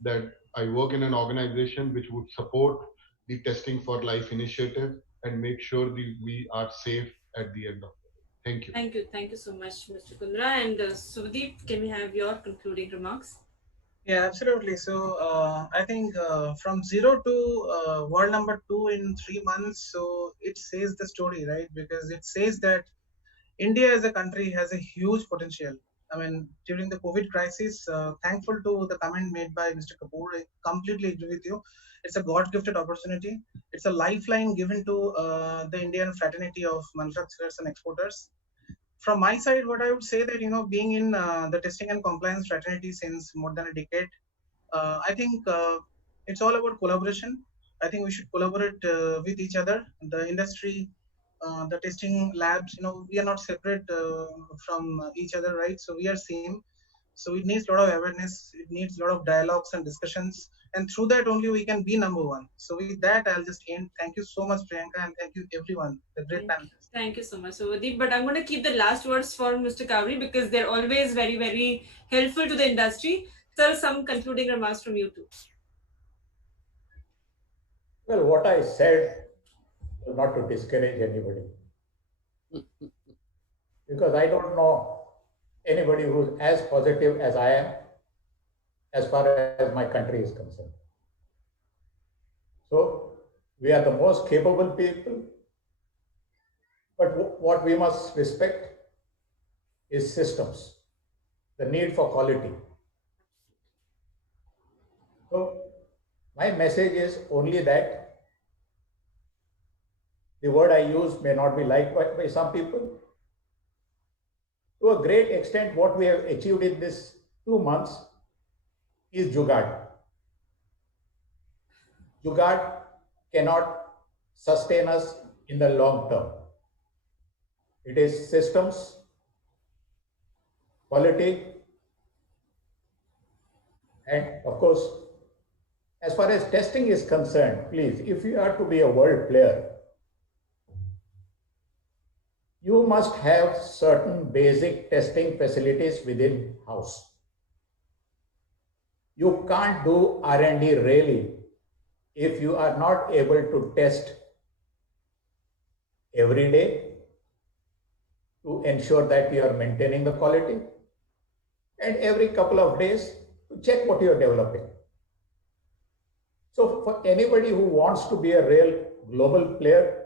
that I work in an organization which would support the Testing for Life initiative and make sure we are safe at the end of it. Thank you. Thank you so much, Mr. Kundra. And Sudeep, can we have your concluding remarks? Yeah, absolutely. So I think from zero to world number 2 in 3 months, so it says the story, right? Because it says that India as a country has a huge potential. I mean, during the COVID crisis, thankful to the comment made by Mr. Kapoor, I completely agree with you. It's a God-gifted opportunity. It's a lifeline given to the Indian fraternity of manufacturers and exporters. From my side, what I would say that, being in the testing and compliance fraternity since more than a decade, I think it's all about collaboration. I think we should collaborate with each other, the industry, the testing labs. We are not separate from each other, right? So we are same. So it needs a lot of awareness. It needs a lot of dialogues and discussions, and through that only we can be number one. So with that, I'll just end. Thank you so much, Priyanka, and thank you everyone. The great panel. Thank you so much, Sudeep. But I'm going to keep the last words for Mr. Kavri because they're always very, very helpful to the industry. Sir, some concluding remarks from you too. Well, what I said was not to discourage anybody, because I don't know anybody who's as positive as I am as far as my country is concerned. So we are the most capable people, but what we must respect is systems, the need for quality. So my message is only that the word I use may not be liked by some people. To a great extent, what we have achieved in this 2 months is jugaad. Jugaad cannot sustain us in the long term. It is systems, quality, and of course, as far as testing is concerned, please, if you are to be a world player, you must have certain basic testing facilities within house. You can't do R&D really if you are not able to test every day to ensure that you are maintaining the quality, and every couple of days to check what you are developing. So for anybody who wants to be a real global player,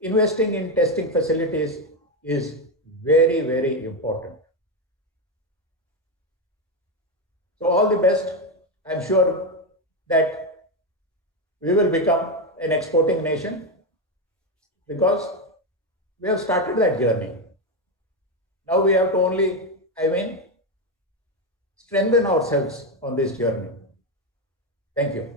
investing in testing facilities is very, very important. So all the best. I'm sure that we will become an exporting nation, because we have started that journey. Now we have to only, strengthen ourselves on this journey. Thank you.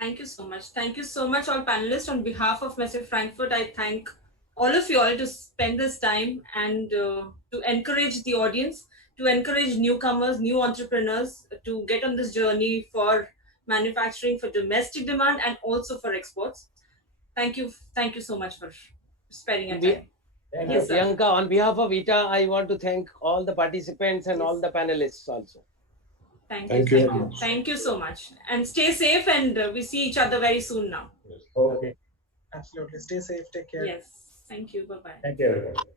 Thank you so much. Thank you so much, all panelists. On behalf of Messe Frankfurt, I thank all of you all to spend this time and to encourage the audience, to encourage newcomers, new entrepreneurs to get on this journey for manufacturing, for domestic demand, and also for exports. Thank you. Thank you so much for sparing your time. Thank Yes, you. sir. Priyanka, on behalf of ITTA, I want to thank all the participants and all the panelists also. Thank you. Thank you so much. And stay safe, and we see each other very soon now. Okay. Absolutely. Stay safe. Take care. Yes. Thank you. Bye-bye. Thank you, everybody.